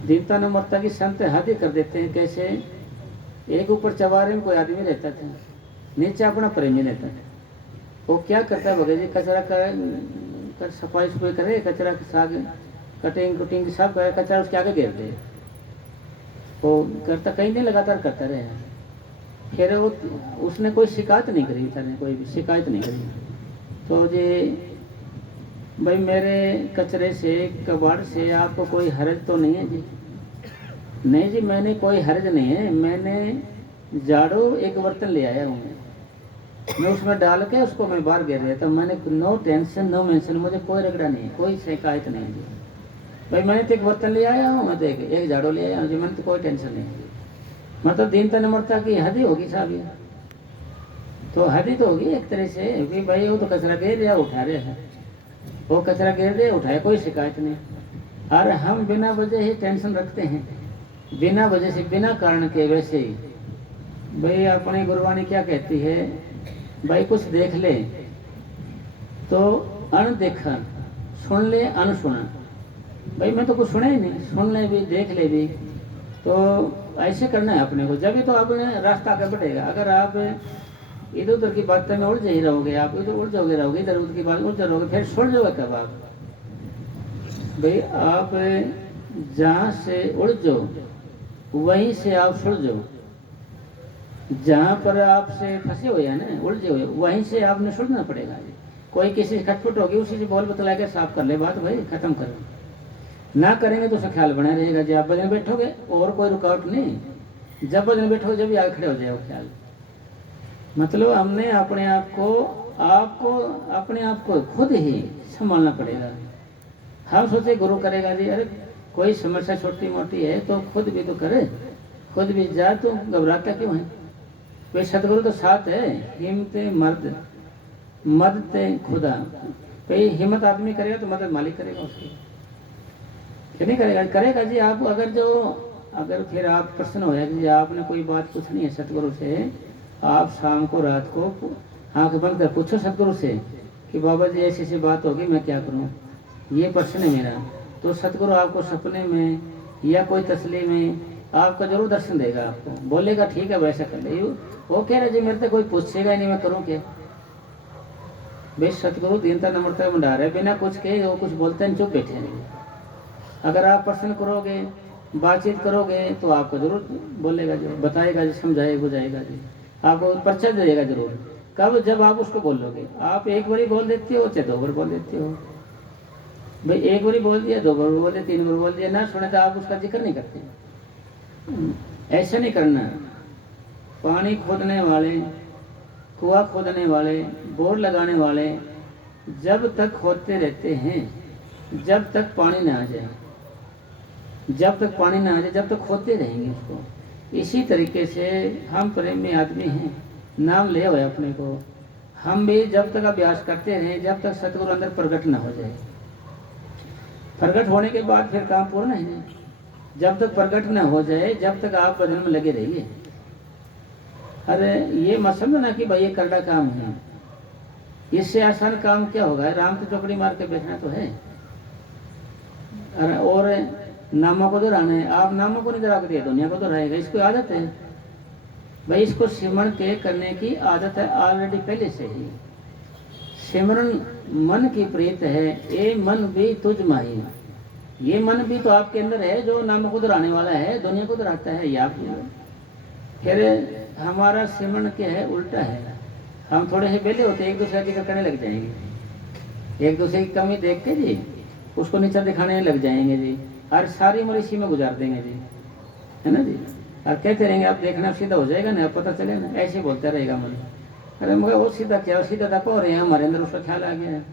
दीनता नम्रता की संत हद कर देते हैं। कैसे, एक ऊपर चवारे में कोई आदमी रहता था, नीचे अपना प्रेमी रहता था। वो क्या करता है भगत जी, कचरा कर सफाई सफाई करे, कचरा साग कटिंग कुटिंग सब करे, कचरा उसके आगे घेर दे। वो करता कहीं नहीं, लगातार करता रहे। फिर वो उसने कोई शिकायत नहीं करी, बेचारे कोई भी शिकायत नहीं करी। तो जी भाई मेरे कचरे से कबाड़ से आपको कोई हर्ज तो नहीं है जी? नहीं जी मैंने कोई हर्ज नहीं है, मैंने झाड़ू एक बर्तन ले आया हूँ, मैं उसमें डाल के उसको मैं बाहर गिर दिया, तो मैंने नो टेंशन नो मेंशन, मुझे कोई रगड़ा नहीं है, कोई शिकायत नहीं है जी। भाई मैंने तो एक बर्तन ले आया हूँ, मैं तो एक झाड़ू ले आया हूँ जी, मैंने तो कोई टेंशन नहीं है। मतलब दीनता नम्रता की हद ही होगी साहब ये, तो हद ही तो होगी एक तरह से कि भाई वो तो कचरा गिर दिया उठा रहे हैं, वो कचरा गिर दे उठाए, कोई शिकायत नहीं। और हम बिना वजह ही टेंशन रखते हैं, बिना वजह से बिना कारण के। वैसे ही भाई अपनी गुरबानी क्या कहती है, भाई कुछ देख ले तो अनदेखा, सुन ले अनसुना। भाई मैं तो कुछ सुना ही नहीं, सुन ले भी देख ले भी, तो ऐसे करना है अपने को, जब भी तो आपने रास्ता आगे बढ़ेगा। अगर आप इधर उधर की बातों में उलझे ही रहोगे, आप इधर उलझ जाओगे रहोगे, इधर उधर की बात उलझे रहोगे, फिर छोड़ जाओगे कब आप। भाई आप जहाँ से उलझो वहीं से आप सुलझो, जहाँ पर आपसे फंसे हुए हैं ना, उलझे हुए, वहीं से आपने सुलझना पड़ेगा। कोई किसी से खटपट होगी उसी से बोल बतला के साफ कर ले बात, भाई खत्म करो। ना करेंगे तो उसका ख्याल बना रहेगा जी। आप भजन बैठोगे और कोई रुकावट नहीं, जब भजन बैठोगे जब भी आगे खड़े हो जाए वो ख्याल। मतलब हमने अपने आप को अपने आप को खुद ही संभालना पड़ेगा। हम सोचे गुरु करेगा जी, अरे कोई समस्या छोटी मोटी है तो खुद भी तो करे, खुद भी जा, तो घबराता क्यों है। कोई सतगुरु तो साथ है, हिम्मत मर्द मदद खुदा। कोई हिम्मत आदमी करेगा तो मदद मालिक करेगा उसकी, क्यों नहीं करेगा, करेगा जी। आप अगर फिर आप प्रश्न होया कि आपने कोई बात पूछनी है सतगुरु से, आप शाम को रात को आंख बंद कर पूछो सतगुरु से कि बाबा जी ऐसी ऐसी बात होगी, मैं क्या करूं, ये प्रश्न है मेरा। तो सतगुरु आपको सपने में या कोई तसली में आपका जरूर दर्शन देगा, आपको बोलेगा ठीक है वैसा कर ले। वो कह रहे जी मेरे तो कोई पूछेगा ही नहीं, मैं करूँ क्या। भाई सतगुरु दीनता नम्रता में डाल रहे, बिना कुछ कहे वो कुछ बोलते हैं, चुप बैठे नहीं। अगर आप प्रश्न करोगे बातचीत करोगे तो आपको जरूर बोलेगा जी, बताएगा जी, समझाएगा बुझाएगा जी, आपको पर्चा देगा जरूर। कब, जब आप उसको बोलोगे। आप एक बारी बोल देते हो चाहे 2 बार बोल देते हो। भाई एक बारी बोल दिया, 2 बार बोल दिया, 3 बार बोल दिया, ना सुने तो आप उसका जिक्र नहीं करते। ऐसा नहीं करना। पानी खोदने वाले, कुआं खोदने वाले, बोर लगाने वाले जब तक खोदते रहते हैं जब तक पानी ना आ जाए, जब तक पानी ना आ जाए जब तक खोदते रहेंगे उसको। इसी तरीके से हम प्रेमी आदमी हैं, नाम ले हुए अपने को, हम भी जब तक अभ्यास करते रहें जब तक सतगुरु अंदर प्रकट ना हो जाए। प्रकट होने के बाद फिर काम पूर्ण है। जब तक प्रकट ना हो जाए जब तक आप भजन में लगे रहिए। अरे ये मत समझना कि भाई ये करना काम है, इससे आसान काम क्या होगा? राम तो चौकड़ी मार के बैठना तो है, और नामों को दोहराना है। आप नामों को नहीं दोहरा के दिए, दुनिया को दोहराएगा। इसको आदत है भाई, इसको सिमरण के करने की आदत है ऑलरेडी पहले से ही। सिमरन मन की प्रीत है, ये मन भी तुझ माही। ये मन भी तो आपके अंदर है जो नाम को दोहराने वाला है, दुनिया को दोहराता है। ये आप फिर हमारा सिमरण क्या है? उल्टा है। हम थोड़े से बेले होते एक दूसरे जिक्र करने लग जाएंगे, एक दूसरे की कमी देख के जी उसको नीचा दिखाने लग जाएंगे जी, और सारी उम्र इसी में गुजार देंगे जी, है ना जी। और कहते रहेंगे आप देखना सीधा हो जाएगा ना, पता चले ना, ऐसे बोलता रहेगा मन। अरे मगर वो सीधा क्या, सीधा तक हो रहे हैं, हमारे अंदर उसका ख्याल आ गया है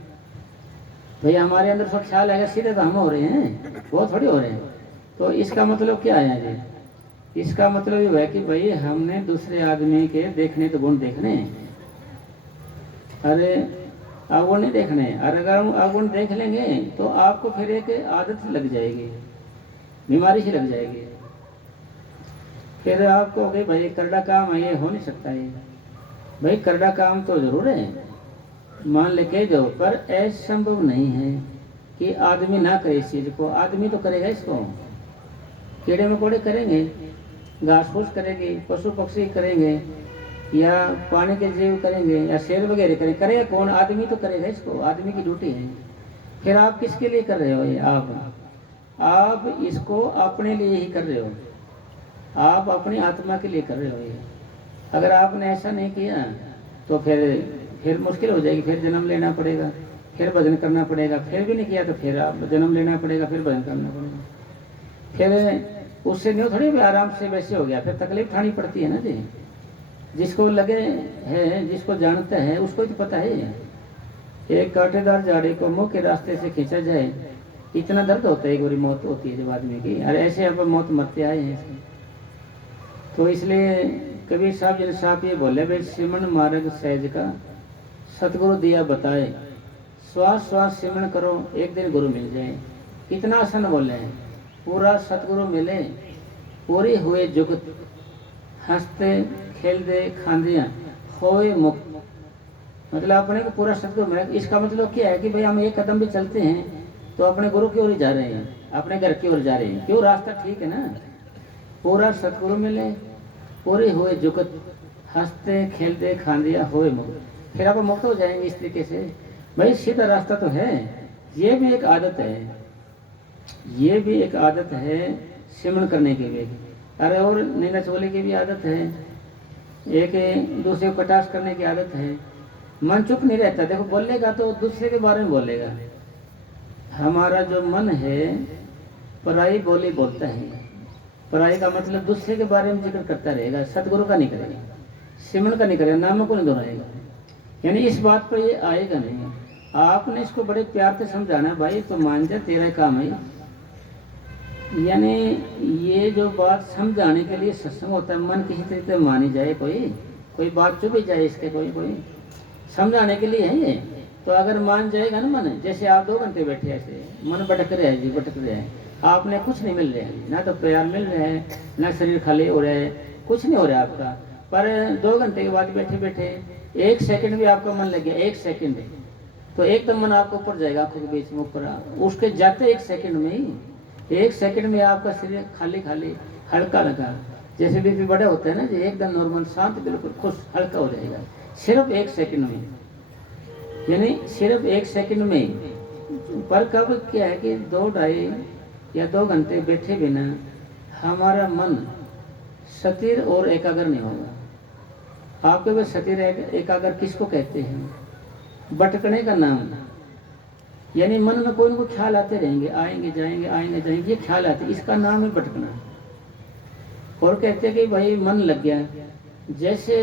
भैया, हमारे अंदर उसका ख्याल आएगा, सीधे तो हम हो रहे हैं, वो थोड़ी हो रहे हैं। तो इसका मतलब क्या है जी? इसका मतलब ये है कि भाई हमने दूसरे आदमी के देखने तो गुण देखने, अरे अवगुण नहीं देखने। और अगर हम अवगुण देख लेंगे तो आपको फिर एक आदत लग जाएगी, बीमारी सी लग जाएगी। फिर आपको भाई भाई करड़ा काम है, ये हो नहीं सकता ये भाई, करड़ा काम तो जरूर है, मान लेके जाओ, पर ऐसा संभव नहीं है कि आदमी ना करे इस चीज को। आदमी तो करेगा इसको, कीड़े मकोड़े करेंगे, घास फूस करेगी, पशु पक्षी करेंगे, या पानी के जीव करेंगे, या शेर वगैरह करेंगे। करेगा कौन? आदमी तो करेगा इसको, आदमी की ड्यूटी है। फिर आप किसके लिए कर रहे हो ये? आप इसको अपने लिए ही कर रहे हो, आप अपनी आत्मा के लिए कर रहे हो ये। अगर आपने ऐसा नहीं किया तो फिर मुश्किल हो जाएगी, फिर जन्म लेना पड़ेगा, फिर भजन करना पड़ेगा। फिर भी नहीं किया तो फिर आप जन्म लेना पड़ेगा, फिर भजन करना पड़ेगा। फिर उससे नहीं थोड़ी आराम से वैसे हो गया, फिर तकलीफ उठानी पड़ती है ना जी। जिसको लगे है, जिसको जानता है उसको तो पता है। एक कांटेदार झाड़ी को मुंह के रास्ते से खींचा जाए, इतना दर्द होता है, एक बारी मौत होती है जब आदमी की। अरे ऐसे अब मौत मरते आए हैं इसमें। तो इसलिए कबीर साहब जी ने साहब ये बोले भाई, सिमरण मार्ग सहज का सतगुरु दिया बताए, श्वास श्वास सिमरण करो एक दिन गुरु मिल जाए। कितना आसान बोले हैं, पूरा सतगुरु मिले पूरी हुए जुगत, हंसते खेलते खांदियाँ होए मुक्त। मतलब अपने को पूरा सतगुरु मिला। इसका मतलब क्या है कि भाई हम एक कदम भी चलते हैं तो अपने गुरु की ओर ही जा रहे हैं, अपने घर की ओर जा रहे हैं। क्यों? रास्ता ठीक है ना। पूरा सतगुरु मिले पूरे हुए जुगत, हंसते खेलते खांदिया होए मुक्त। फिर आप मुक्त हो जाएंगे इस तरीके से। भाई सीधा रास्ता तो है, ये भी एक आदत है, ये भी एक आदत है सिमरण करने की भी। अरे और नींदा चोले की भी आदत है, एक दूसरे को कटाक्ष करने की आदत है। मन चुप नहीं रहता, देखो बोलेगा तो दूसरे के बारे में बोलेगा। हमारा जो मन है पराई बोली बोलता है, पराई का मतलब दूसरे के बारे में जिक्र करता रहेगा, सतगुरु का नहीं करेगा, सिमरण का नहीं करेगा, नामों को नहीं दोहराएगा। यानी इस बात पर ये आएगा नहीं। आपने इसको बड़े प्यार से समझाना, भाई तो मान जा तेरा काम है। यानी ये जो बात समझाने के लिए सत्संग होता है, मन किसी तरीके से मानी जाए, कोई बात चुप ही जाए इसके, कोई समझाने के लिए है ये। तो अगर मान जाएगा ना मन, जैसे आप 2 घंटे बैठे ऐसे मन भटक रहा है जी, भटक रहा है, आपने कुछ नहीं मिल रहा है, ना तो प्यार मिल रहा है, ना शरीर खाली हो रहा है, कुछ नहीं हो रहा है आपका। पर 2 घंटे के बाद बैठे बैठे 1 सेकंड भी आपका मन लग गया, 1 सेकंड, तो एकदम मन आपको ऊपर जाएगा, आंखों के बीच में ऊपर, उसके जाते 1 सेकंड में ही, 1 सेकंड में आपका शरीर खाली खाली हल्का लगा, जैसे बीपी बड़ा होता है ना जी, एकदम नॉर्मल शांत बिल्कुल खुश हल्का हो जाएगा, सिर्फ 1 सेकंड में। यानी सिर्फ 1 सेकंड में। पर कब क्या है कि 2-2.5 या 2 घंटे बैठे बिना हमारा मन स्थिर और एकाग्र नहीं होगा। आपके वो स्थिर एकाग्र किसको कहते हैं? भटकने का नाम। यानी मन में कोई न कोई ख्याल आते रहेंगे, आएंगे जाएंगे आएंगे जाएंगे, ये ख्याल आते, इसका नाम है भटकना। और कहते हैं कि भाई मन लग गया। जैसे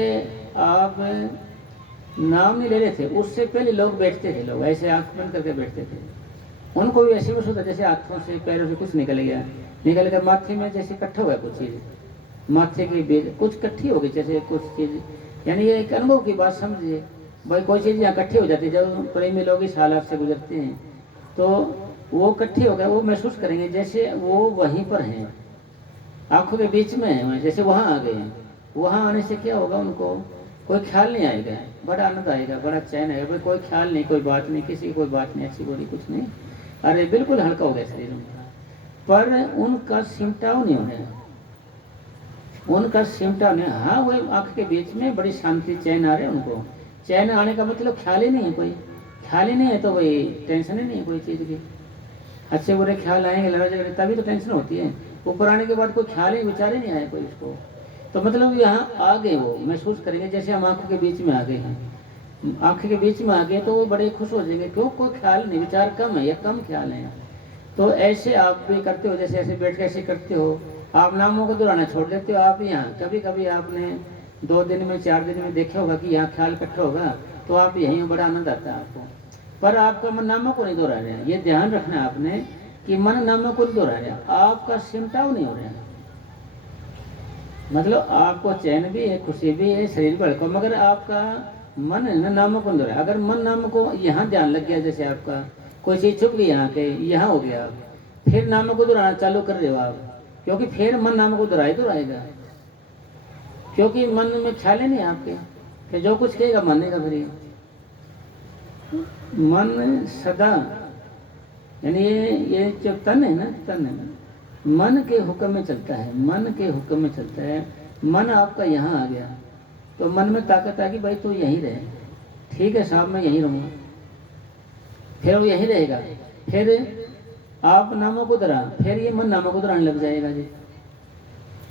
आप नाम नहीं ले रहे थे, उससे पहले लोग बैठते थे, लोग ऐसे आंख बंद करके बैठते थे, उनको भी ऐसे महसूस होता जैसे हाथों से पैरों से कुछ निकल गया, निकल कर माथे में जैसे इकट्ठा हुआ कुछ चीज़, माथे की बेज कुछ इकट्ठी हो गई जैसे कुछ चीज़। यानी ये एक अनुभव की बात समझिए भाई, कोई चीज़ यहाँ इकट्ठी हो जाती है। जब प्रेमी लोग इस हालात से गुजरते हैं तो वो इकट्ठी हो गए, वो महसूस करेंगे जैसे वो वहीं पर हैं, आंखों के बीच में हैं, जैसे वहाँ आ गए हैं। वहाँ आने से क्या होगा उनको कोई ख्याल नहीं आएगा, बड़ा आनंद आएगा, बड़ा चैन आएगा। भाई कोई ख्याल नहीं, कोई बात नहीं, किसी की कोई बात नहीं, अच्छी बुरी कुछ नहीं, अरे बिल्कुल हल्का हो गया शरीर उनका। पर उनका सिमटाव नहीं होने, उनका सिमटा नहीं। हाँ वो आँख के बीच में बड़ी शांति चैन आ रहे हैं उनको। चैन आने का मतलब ख्याल ही नहीं है, कोई ख्याल ही नहीं है तो वही टेंशन ही नहीं है कोई चीज़ की। अच्छे बुरे ख्याल आएंगे, लड़ाई झगड़े, तभी तो टेंशन होती है। ऊपर आने के बाद कोई ख्याल ही विचार ही नहीं आया कोई उसको, तो मतलब यहाँ आ गए, वो महसूस करेंगे जैसे हम आँखों के बीच में आ गए हैं। आँख के बीच में आ गए तो वो बड़े खुश हो जाएंगे, क्यों कोई ख्याल नहीं, विचार कम है या कम ख्याल है। तो ऐसे आप भी करते हो, जैसे ऐसे बैठ के ऐसे करते हो, आप नामों को दोहराना छोड़ देते हो। आप यहाँ कभी कभी आपने 2 दिन में 4 दिन में देखा होगा कि यहाँ ख्याल इकट्ठा होगा, तो आप यहीं बड़ा आनंद आता है आपको। पर आपका मन नामों को नहीं दोहरा रहे हैं, ये ध्यान रखना है आपने कि मन नामों को नहीं दोहरा रहे, आपका सिमटाव नहीं हो रहा है। मतलब आपको चैन भी है, खुशी भी है, शरीर भी हल्का, मगर आपका मन है ना नामों को नहीं दोहरा। अगर मन नामों को यहाँ ध्यान लग गया, जैसे आपका कोई चीज़ छुप गई यहाँ के, यहाँ हो गया, आप फिर नामों को दोहराना चालू कर रहे हो आप, क्योंकि फिर मन नामों को दोहराएगा, क्योंकि मन में ख्याल ही नहीं आपके, कि जो कुछ कहेगा मानेगा। फिर मन सदा, यानी ये जो तन है ना, तन है ना, मन के हुक्म में चलता है, मन के हुक्म में चलता है। मन आपका यहाँ आ गया तो मन में ताकत आ गई, भाई तू यहीं रहे, ठीक है साहब मैं यहीं रहूँगा, फिर वो यहीं रहेगा। फिर आप नामों को दोहरा, फिर ये मन नामों को दोहराने लग जाएगा जी,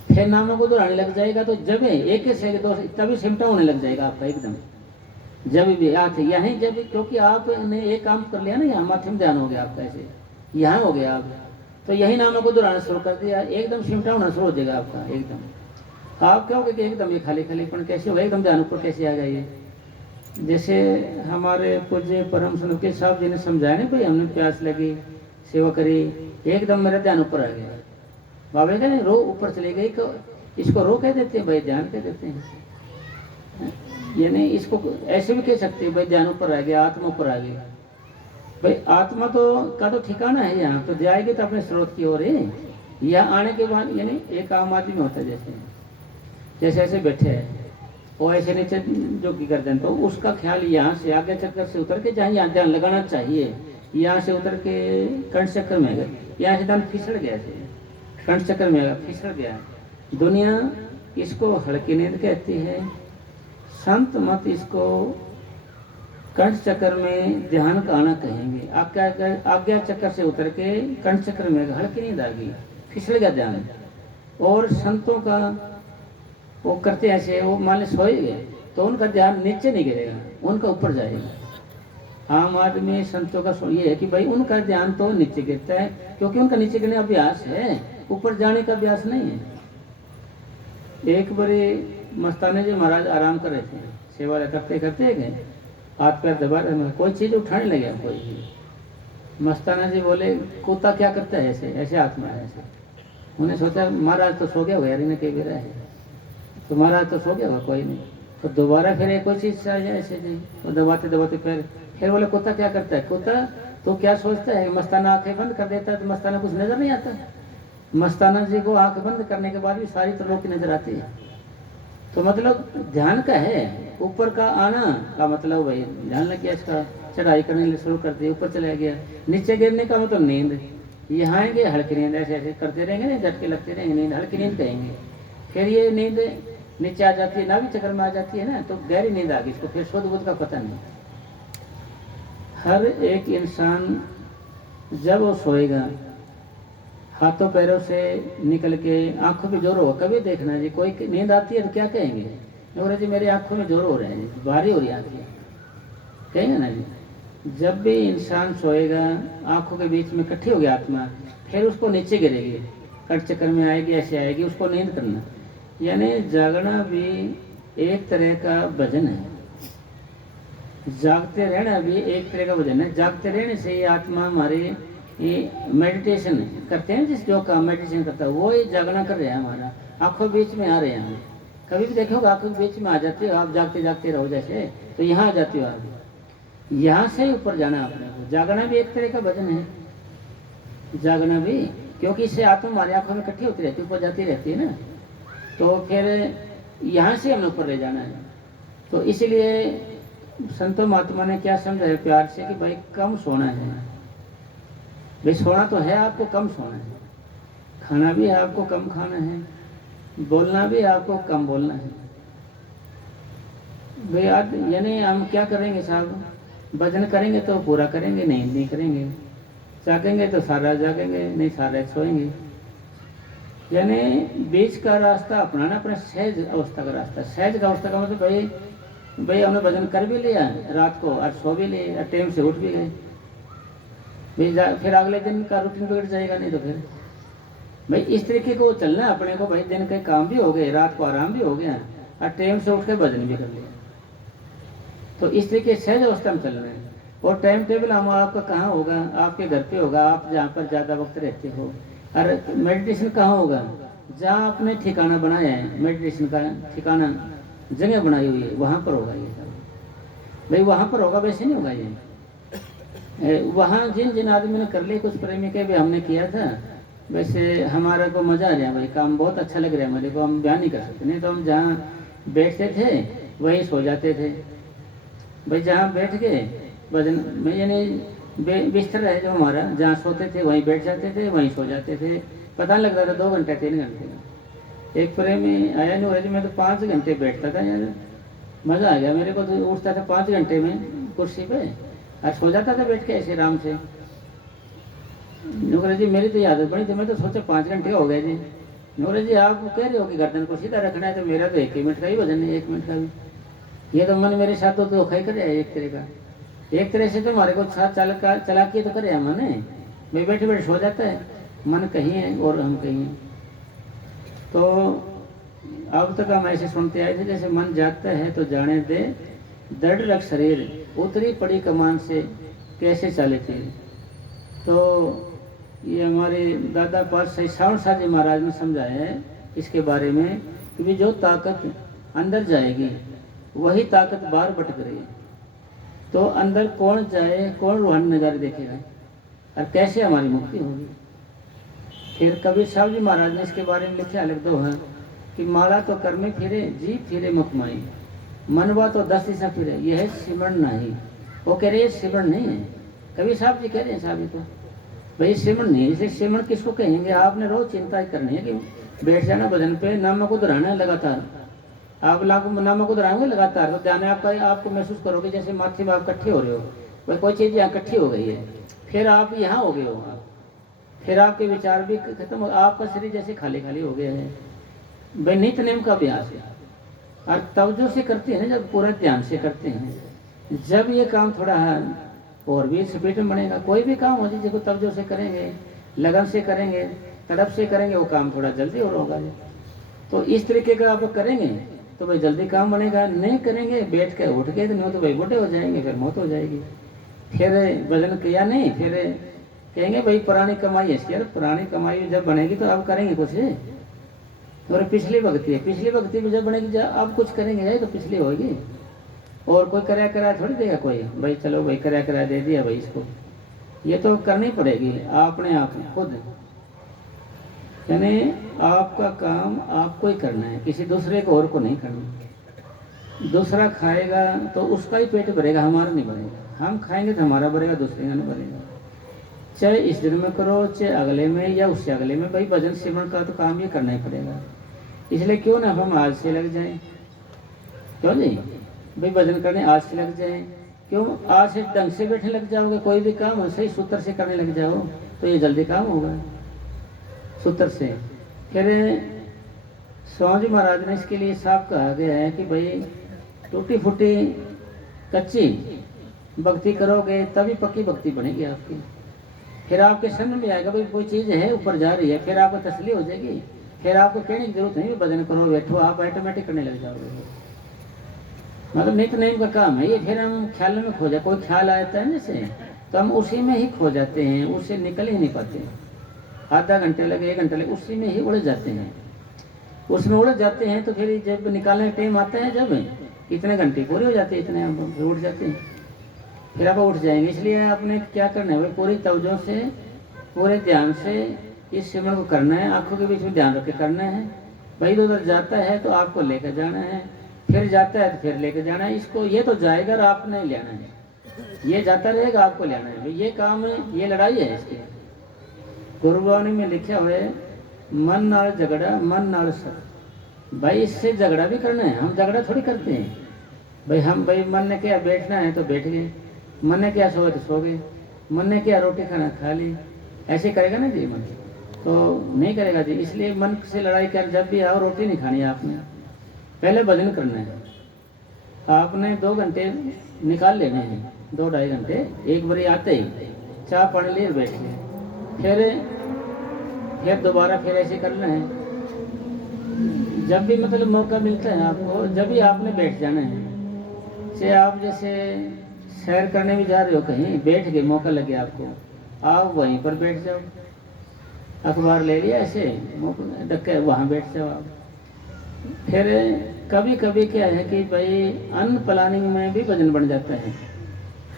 फिर नामों को दोहराने लग जाएगा। तो जब एक से दो तभी सिमटा होने लग जाएगा आपका एकदम, जब भी आते यहीं, जब क्योंकि आपने एक काम कर लिया ना, यहाँ माथे में ध्यान हो गया आपका, ऐसे यहाँ हो गया आप, तो यही नामों को दोहराना शुरू कर दिया, एकदम सिमटा होना शुरू हो जाएगा आपका एकदम। आप क्या होगा कि एकदम ये खाली खालीपन कैसे होगा, एकदम ध्यान ऊपर कैसे आ जाइए। जैसे हमारे पूज्य परम संत के साहब जी ने समझाया ना, भाई हमने प्यास लगी, सेवा करी, एकदम मेरा ध्यान ऊपर आ गया, बाबा कहते रो ऊपर चले गई, इसको रो कह देते हैं भाई, ध्यान कह देते हैं। यानी इसको ऐसे भी कह सकते हैं भाई ध्यान ऊपर आ गया, आत्मा ऊपर आ गई। भाई आत्मा तो का तो ठिकाना है यहाँ, तो जाएगी तो अपने स्रोत की ओर है। यहाँ आने के बाद यानी एक आम आदमी में होता है, जैसे ऐसे बैठे हैं वो ऐसे नीचे जो की करते हैं, तो उसका ख्याल यहाँ से आगे चक्कर से उतर के जहाँ यहाँ ध्यान लगाना चाहिए, यहाँ से उतर के कंठ चक्कर में गए, यहाँ से ध्यान फिसड़ गया, कंठ चक्कर में फिसड़ गया। दुनिया इसको हल्की नींद कहती है, संत मत इसको कंठ चक्कर में ध्यान का आना कहेंगे। आज्ञा चक्कर से उतर के कंठ चक्कर में हल्की नींद आ गई, फिसल गया ध्यान। और संतों का वो करते ऐसे, वो मान ली सोए गए तो उनका ध्यान नीचे नहीं गिरेगा, उनका ऊपर जाएगा। आम आदमी संतों का ये है कि भाई उनका ध्यान तो नीचे गिरता है, क्योंकि उनका नीचे गिरने अभ्यास है, ऊपर जाने का अभ्यास नहीं है। एक बारी मस्ताना जी महाराज आराम कर रहे थे, सेवा करते करते गए, हाथ पैर दबा रहे, कोई चीज़ उठाने लगे कोई। मस्ताना जी बोले कुत्ता क्या करता है ऐसे, ऐसे हाथ में ऐसे। उन्हें सोचा महाराज तो सो गया होगा यार, इन्हें कहीं गिरा है, तो महाराज तो सो गया होगा, कोई नहीं। तो दोबारा फिर कोई चीज़ आ जाए ऐसे नहीं, तो दबाते दबाते फिर बोले कुत्ता क्या करता है। कुत्ता तो क्या सोचता है, मस्ताना आंखें बंद कर देता है तो मस्ताना कुछ नजर नहीं आता। मस्ताना जी को आंख बंद करने के बाद भी सारी तरह की नजर आती है। तो मतलब ध्यान का है, ऊपर का आना का मतलब भाई ध्यान लग गया, इसका चढ़ाई करने शुरू कर दी, ऊपर चला गया। नीचे गिरने का मतलब नींद, यहाँ आएंगे हल्की नींद, ऐसे ऐसे करते रहेंगे ना, झटके लगते रहेंगे, नींद हल्की नींद कहेंगे। फिर ये नींद नीचे आ जाती है, नाभि चक्कर में आ जाती है ना, तो गहरी नींद आ गई, इसको फिर शुद्ध बुद्ध का पता नहीं। हर एक इंसान जब वो सोएगा, हाथों पैरों से निकल के आंखों में जोर होगा, कभी देखना जी कोई नींद आती है तो क्या कहेंगे, बोले जी मेरी आंखों में जोर हो रहे हैं, भारी हो रही है आंखें, कहेंगे ना जी। जब भी इंसान सोएगा, आंखों के बीच में इकट्ठी होगी आत्मा, फिर उसको नीचे गिरेगी, कंठ चक्कर में आएगी, ऐसे आएगी, उसको नींद करना। यानी जागना भी एक तरह का भजन है, जागते रहना भी एक तरह का भजन है। जागते रहने से ये आत्मा हमारे ये मेडिटेशन करते हैं, जिस जो काम मेडिटेशन करता है वो ये जागना कर रहे हैं, हमारा आंखों बीच में आ रहे हैं। हम कभी भी देखोगे आंखों के बीच में आ जाती हो आप, जागते जागते रहो जैसे, तो यहाँ आ जाती हो आप, यहाँ से ऊपर जाना अपने को। जागना भी एक तरह का भजन है, जागना भी, क्योंकि इससे आत्मा हमारी आंखों में इकट्ठी होती रहती है, ऊपर जाती रहती है ना, तो फिर यहाँ से हमें ऊपर ले जाना है। तो इसलिए संतो महात्मा ने क्या समझाया प्यार से कि भाई कम सोना है। भाई सोना तो है आपको, कम सोना है। खाना भी है आपको, कम खाना है। बोलना भी आपको, कम बोलना है। भाई आज यानी हम क्या करेंगे साहब, भजन करेंगे तो पूरा करेंगे, नहीं करेंगे। जागेंगे तो सारा जागेंगे, नहीं सारा सोएंगे। यानी बीच का रास्ता अपनाना, अपने सहज अवस्था का रास्ता। सहज का अवस्था का मतलब भाई हमने भजन कर भी लिया रात को और सो भी लिए और टाइम से उठ भी गए। भाई फिर अगले दिन का रूटीन बिगड़ जाएगा, नहीं तो फिर भाई इस तरीके को चलना अपने को। भाई दिन के काम भी हो गए, रात को आराम भी हो गया और टाइम से उठ के भजन भी कर लिया। तो इस तरीके सहज अवस्था में चल रहे हैं। और टाइम टेबल हम आपका कहाँ होगा, आपके घर पे होगा, आप जहाँ पर ज़्यादा वक्त रहते हो। और मेडिटेशन कहाँ होगा, जहाँ आपने ठिकाना बनाया है, मेडिटेशन का ठिकाना जगह बनाई हुई है, वहाँ पर होगा ये सब। भाई वहाँ पर होगा, वैसे नहीं होगा ये। वहाँ जिन जिन आदमी ने कर लिए, कुछ प्रेमी के भी हमने किया था, वैसे हमारा को मज़ा आ गया। भाई काम बहुत अच्छा लग रहा है मेरे को, हम बयान नहीं कर सकते। नहीं तो हम जहाँ बैठते थे वहीं सो जाते थे। भाई जहाँ बैठ गए भजन में, यानी बिस्तर है जो हमारा, जहाँ सोते थे वहीं बैठ जाते थे, वहीं सो जाते थे। पता नहीं लगता था 2 घंटे 3 घंटे। एक प्रेमी आया नहीं, मैं तो 5 घंटे बैठता था यार, मज़ा आ गया मेरे को। तो उठता था 5 घंटे में कुर्सी पे और सो जाता था बैठ के ऐसे आराम से। नौकरी जी मेरी तो आदत बनी थी, मैं तो सोचा 5 घंटे हो गए जी। नौकरी जी आप कह रहे हो कि गर्दन को सीधा रखना है, तो मेरा तो 1 मिनट का ही वजन है, 1 मिनट का भी। ये तो मन मेरे साथ तो धोखा ही करे एक तरह का। एक तरह से तो हमारे को साथ चला के तो करे मैंने। भाई बैठे बैठे सो जाता है, मन कहीं है और हम कहीं हैं। तो अब तक हम ऐसे सुनते आए थे, जैसे मन जागता है तो जाने दे, दृढ़ रख शरीर, उतरी पड़ी कमान से कैसे चाले थे। तो ये हमारे दादा पातशाही श्रावण शाह जी महाराज ने समझाया है इसके बारे में कि जो ताकत अंदर जाएगी वही ताकत बाहर भटक रही है। तो अंदर कौन जाए, कौन रूहानी नज़ारे देखेगा और कैसे हमारी मुक्ति होगी। फिर कबीर साहब जी महाराज ने इसके बारे में लिखा अलग दो है कि माला तो कर में फिरे, जी फिरे मकमाई, मनवा तो 10 दिशा फिरे, यह है सिमरन नहीं। वो कह रहे सिमरन नहीं है, कबीर साहब जी कह रहे हैं साहब जी को भाई सिमरन नहीं है। इसे सिमरन किसको कहेंगे, आपने रोज चिंता करनी है कि बैठ जाना भजन पे, नाम को दोहराना है लगातार। आप नाम को दोहराएंगे लगातार तो ध्यान आपको महसूस करोगे जैसे माथे में आप इकट्ठे हो रहे हो। भाई कोई चीज़ यहाँ इकट्ठी हो गई है, फिर आप यहाँ हो गए हो, फिर आपके विचार भी खत्म हो, आपका शरीर जैसे खाली खाली हो गया है। भाई नित्य नेम का अभ्यास है और तवज्जो से करते हैं, जब पूरा ध्यान से करते हैं, जब ये काम थोड़ा और भी स्पीड में बनेगा। कोई भी काम हो जिसको तवज्जो से करेंगे, लगन से करेंगे, तड़प से करेंगे, वो काम थोड़ा जल्दी और होगा। तो इस तरीके का आप करेंगे तो भाई जल्दी काम बनेगा। नहीं करेंगे बैठ के उठ गए तो भाई बूढ़े हो जाएंगे, फिर मौत हो जाएगी। फिर भजन किया नहीं, फिर कहेंगे भाई पुरानी कमाई है, यार पुरानी कमाई जब बनेगी तो अब करेंगे कुछ। और पिछली भक्ति है, पिछली भक्ति भी जब बनेगी जब अब कुछ करेंगे तो पिछली होगी। और कोई कराया थोड़ी देगा कोई, भाई चलो भाई कराया दे दिया भाई इसको, ये तो करनी पड़ेगी अपने आप खुद। यानी आपका काम आपको ही करना है, किसी दूसरे को और को नहीं करना। दूसरा खाएगा तो उसका ही पेट भरेगा, हमारा नहीं भरेगा। हम खाएंगे तो हमारा भरेगा, दूसरे का नहीं भरेगा। चाहे इस दिन में करो, चाहे अगले में या उससे अगले में, भाई भजन सिमरन का तो काम ये करना ही पड़ेगा। इसलिए क्यों ना हम आज से लग जाएं, क्यों नहीं भाई भजन करने आज से लग जाएं। क्यों आज से ढंग से बैठने लग जाओगे, कोई भी काम सही सूत्र से करने लग जाओ तो ये जल्दी काम होगा सूत्र से। फिर स्वामी महाराज ने इसके लिए साफ कहा गया है कि भाई टूटी फूटी कच्ची भक्ति करोगे तभी पक्की भक्ति बनेगी आपकी। फिर आपके समझ में आएगा भाई कोई चीज़ है ऊपर जा रही है, फिर आपको तसल्ली हो जाएगी। फिर आपको कहने की जरूरत नहीं, भजन करो बैठो, आप ऑटोमेटिक करने लग जाओगे। मतलब नित्य नेम का काम है ये। फिर हम ख्याल में खो जाए, कोई ख्याल आता है जैसे तो हम उसी में ही खो जाते हैं, उससे निकल ही नहीं पाते। आधा घंटे लगे, 1 घंटे लगे, उसी में ही उलझ जाते हैं, उसमें उलझ जाते हैं। तो फिर जब निकालने का टाइम आता है, जब इतने घंटे पूरे हो जाते हैं, इतने हम उठ जाते हैं, फिर आप उठ जाएंगे। इसलिए आपने क्या करना है भाई, पूरी तवज्जो से पूरे ध्यान से इस सिमरन को करना है। आंखों के बीच में ध्यान रख के करना है। भाई उधर जाता है तो आपको लेकर जाना है, फिर जाता है तो फिर लेके जाना है इसको, ये तो जाएगा और आपने लेना है, ये जाता रहेगा आपको लेना है, ये काम है, ये लड़ाई है इसकी। गुरबाणी में लिखा हुआ है मन नाल झगड़ा मन नाल सर। भाई इससे झगड़ा भी करना है, हम झगड़ा थोड़ी करते हैं भाई। हम भाई मन ने क्या बैठना है तो बैठ गए, मन ने क्या सोए तो सो गए, मन ने क्या रोटी खाना खा ली, ऐसे करेगा ना जी मन, तो नहीं करेगा जी। इसलिए मन से लड़ाई कर, जब भी आओ रोटी नहीं खानी है आपने, पहले भजन करना है आपने। 2 घंटे निकाल लेने हैं, 2-2.5 घंटे, एक बारी आते ही चाय पानी लिए बैठ गए, फिर दोबारा फिर ऐसे करना है। जब भी मतलब मौका मिलता है आपको, जब भी आपने बैठ जाना है। चाहे आप जैसे सैर करने भी जा रहे हो, कहीं बैठ गए, मौका लगे आपको, आप वहीं पर बैठ जाओ, अखबार ले लिया ऐसे डक्के, वहाँ बैठ जाओ आप। फिर कभी कभी क्या है कि भाई अन्न प्लानिंग में भी भजन बन जाता है।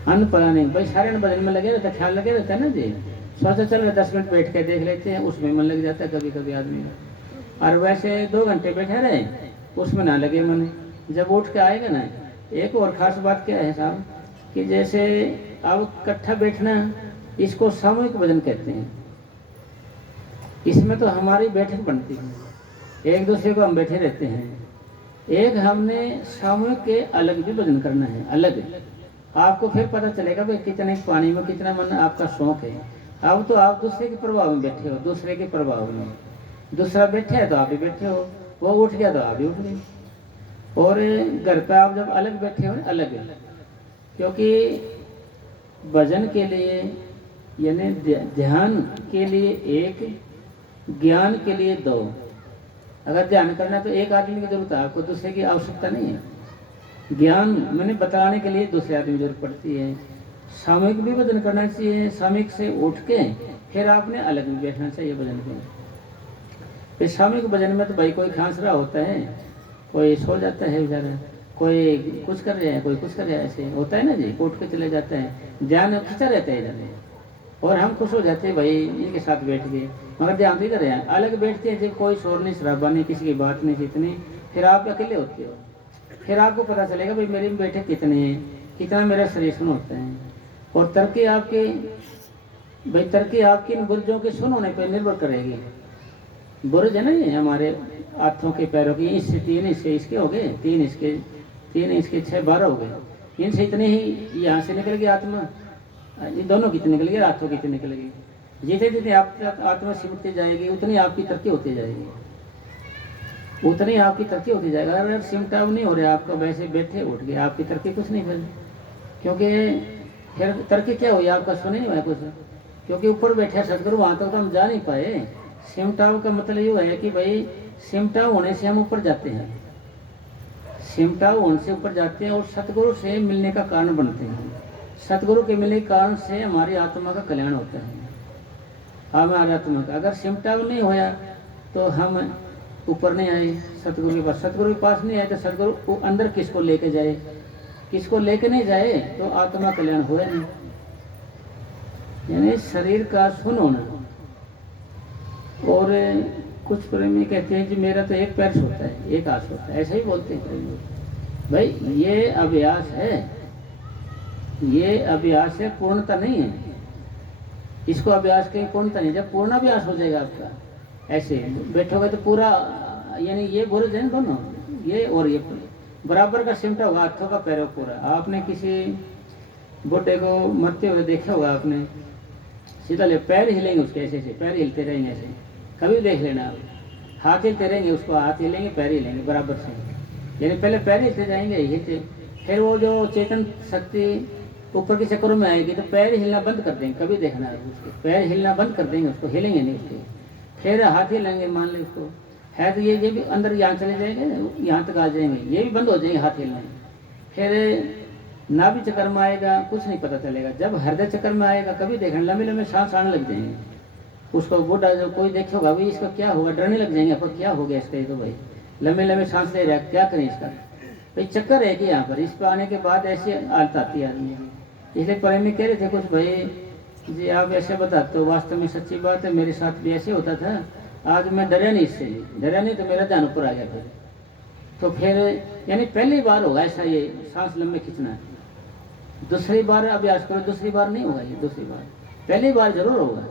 अन्न प्लानिंग भाई सारे भजन में लगे रहता है, ख्याल लगे रहता है ना जी। सोचा चल रहे 10 मिनट बैठ के देख लेते हैं, उसमें मन लग जाता है कभी कभी आदमी का। और वैसे 2 घंटे बैठे रहे, उसमें ना लगे मन, जब उठ के आएगा ना। एक और ख़ास बात क्या है साहब कि जैसे अब इकट्ठा बैठना, इसको सामूहिक भजन कहते हैं। इसमें तो हमारी बैठक बनती है, एक दूसरे को हम बैठे रहते हैं। एक हमने सामूहिक के अलग भी भजन करना है, अलग। आपको फिर पता चलेगा भाई कितने पानी में कितना मन आपका शौक है। अब तो आप दूसरे के प्रभाव में बैठे हो, दूसरे के प्रभाव में, दूसरा बैठे है तो आप भी बैठे हो, वो उठ गया तो आप भी उठ गए। और घर पे आप जब अलग बैठे हो, अलग, क्योंकि भजन के लिए यानी ध्यान के लिए 1, ज्ञान के लिए 2। अगर ध्यान करना तो एक आदमी की जरूरत है, आपको दूसरे की आवश्यकता नहीं है। ज्ञान मैंने बताने के लिए दूसरे आदमी की जरूरत पड़ती है। सामूहिक भी भजन करना चाहिए, सामूहिक से उठ के फिर आपने अलग भी बैठना चाहिए भजन के। फिर सामूहिक भजन में तो भाई कोई खांस रहा होता है, कोई सो जाता है बेचारा, कोई कुछ कर रहा है, कोई कुछ कर रहा है, ऐसे होता है ना जी। उठ के चले जाता है, ध्यान खींचा रहता है इधर, और हम खुश हो जाते हैं भाई इनके साथ बैठ गए, मगर ध्यान तो इधर है। अलग बैठते हैं जब कोई शोर नहीं, शराबा नहीं, किसी की बात नहीं, जितनी, फिर आप अकेले होते हो। फिर आपको पता चलेगा भाई मेरी बैठक कितने हैं, कितना मेरा शरीर सुन होता है। और तरक्की आपकी, भाई तरक्की आपकी इन बुर्जों के सुन होने पर निर्भर करेगी। बुर्ज है ना ये हमारे हाथों के पैरों की, इससे 3 हिस्से इसके हो गए, 3 इसके 6 12 हो गए। इनसे इतने ही यहाँ से निकल गई आत्मा, ये दोनों कितने निकल गए, हाथों कितने निकल गई। जितने जितने आप आत्मा सिमटती जाएगी उतनी आपकी तरक्की होती जाएगी, उतनी आपकी तरक्की होती जाएगी। अगर सिमटाव नहीं हो रहा आपका, वैसे बैठे उठ गए, आपकी तरक्की कुछ नहीं फिर, क्योंकि फिर तरक्की क्या हुई, आपका सुने नहीं हुआ कुछ, क्योंकि ऊपर बैठे सदगुरु, वहाँ तक तो हम जा नहीं पाए। सिमटाव का मतलब ये है कि भाई सिमटाव होने से हम ऊपर जाते हैं, सिमटाव होने से ऊपर जाते हैं और सतगुरु से मिलने का कारण बनते हैं। सतगुरु के मिलने के कारण से हमारी आत्मा का कल्याण होता है, हमारी आत्मा का। अगर सिमटाव नहीं होया तो हम ऊपर नहीं आए सतगुरु के पास, सतगुरु के पास नहीं आए तो सतगुरु अंदर किसको लेके जाए, किसको लेके नहीं जाए तो आत्मा कल्याण हुआ नहीं। यानी शरीर का सुन होना। और कुछ प्रेमी कहते हैं कि मेरा तो एक पैर होता है, एक हाथ होता है, ऐसा ही बोलते हैं प्रेमी। भाई ये अभ्यास है, ये अभ्यास है, पूर्णता नहीं है। इसको अभ्यास कहीं पूर्णता नहीं, जब पूर्ण अभ्यास हो जाएगा आपका, ऐसे बैठोगे तो पूरा, यानी ये बुर्ज है दोनों, ये और ये बराबर का सिमटा होगा, हाथों का पैरों पूरा। आपने किसी बुढ़े को मरते हुए देखा होगा आपने, सीधा ले पैर हिलेंगे उसके, ऐसे ऐसे पैर हिलते रहेंगे, ऐसे कभी देख लेना आप, हाथ हिलते रहेंगे, उसको हाथ हिलेंगे, पैर हिलेंगे बराबर से। यानी पहले पैर हिलते जाएंगे, हिलते, फिर वो जो चेतन शक्ति ऊपर के चक्करों में आएगी तो पैर हिलना बंद कर देंगे, कभी देखना है उसके पैर हिलना बंद कर देंगे, उसको हिलेंगे नहीं उसके। फिर हाथ हिलेंगे, मान लो उसको है तो ये भी अंदर यहाँ चले जाएंगे, यहाँ तक आ जाएंगे, ये भी बंद हो जाएंगे हाथ हिलने। फिर नाभि चक्कर में आएगा, कुछ नहीं पता चलेगा। जब हृदय चक्कर में आएगा, कभी देखना लंबे लंबे सांस आने लग जाएंगे, उसको बूढ़ा जो कोई देखे होगा भाई इसका क्या हुआ, डरने लग जाएंगे, आपको क्या हो गया इसका, तो भाई लंबे लंबे सांस ले रहा है, क्या करें इसका, भाई चक्कर है कि यहाँ पर। इस पर आने के बाद ऐसी हालत आती है आदमी। इसलिए प्रेम में कह रहे थे कुछ, भाई जी आप ऐसे बताते हो, वास्तव में सच्ची बात है, मेरे साथ भी ऐसे होता था। आज मैं डरा नहीं, इससे डरा नहीं तो मेरा ध्यान ऊपर आ गया। फिर तो फिर यानी पहली बार होगा ऐसा ये सांस लंबे खींचना है। दूसरी बार अभ्यास करो, दूसरी बार नहीं होगा ये, दूसरी बार, पहली बार जरूर होगा।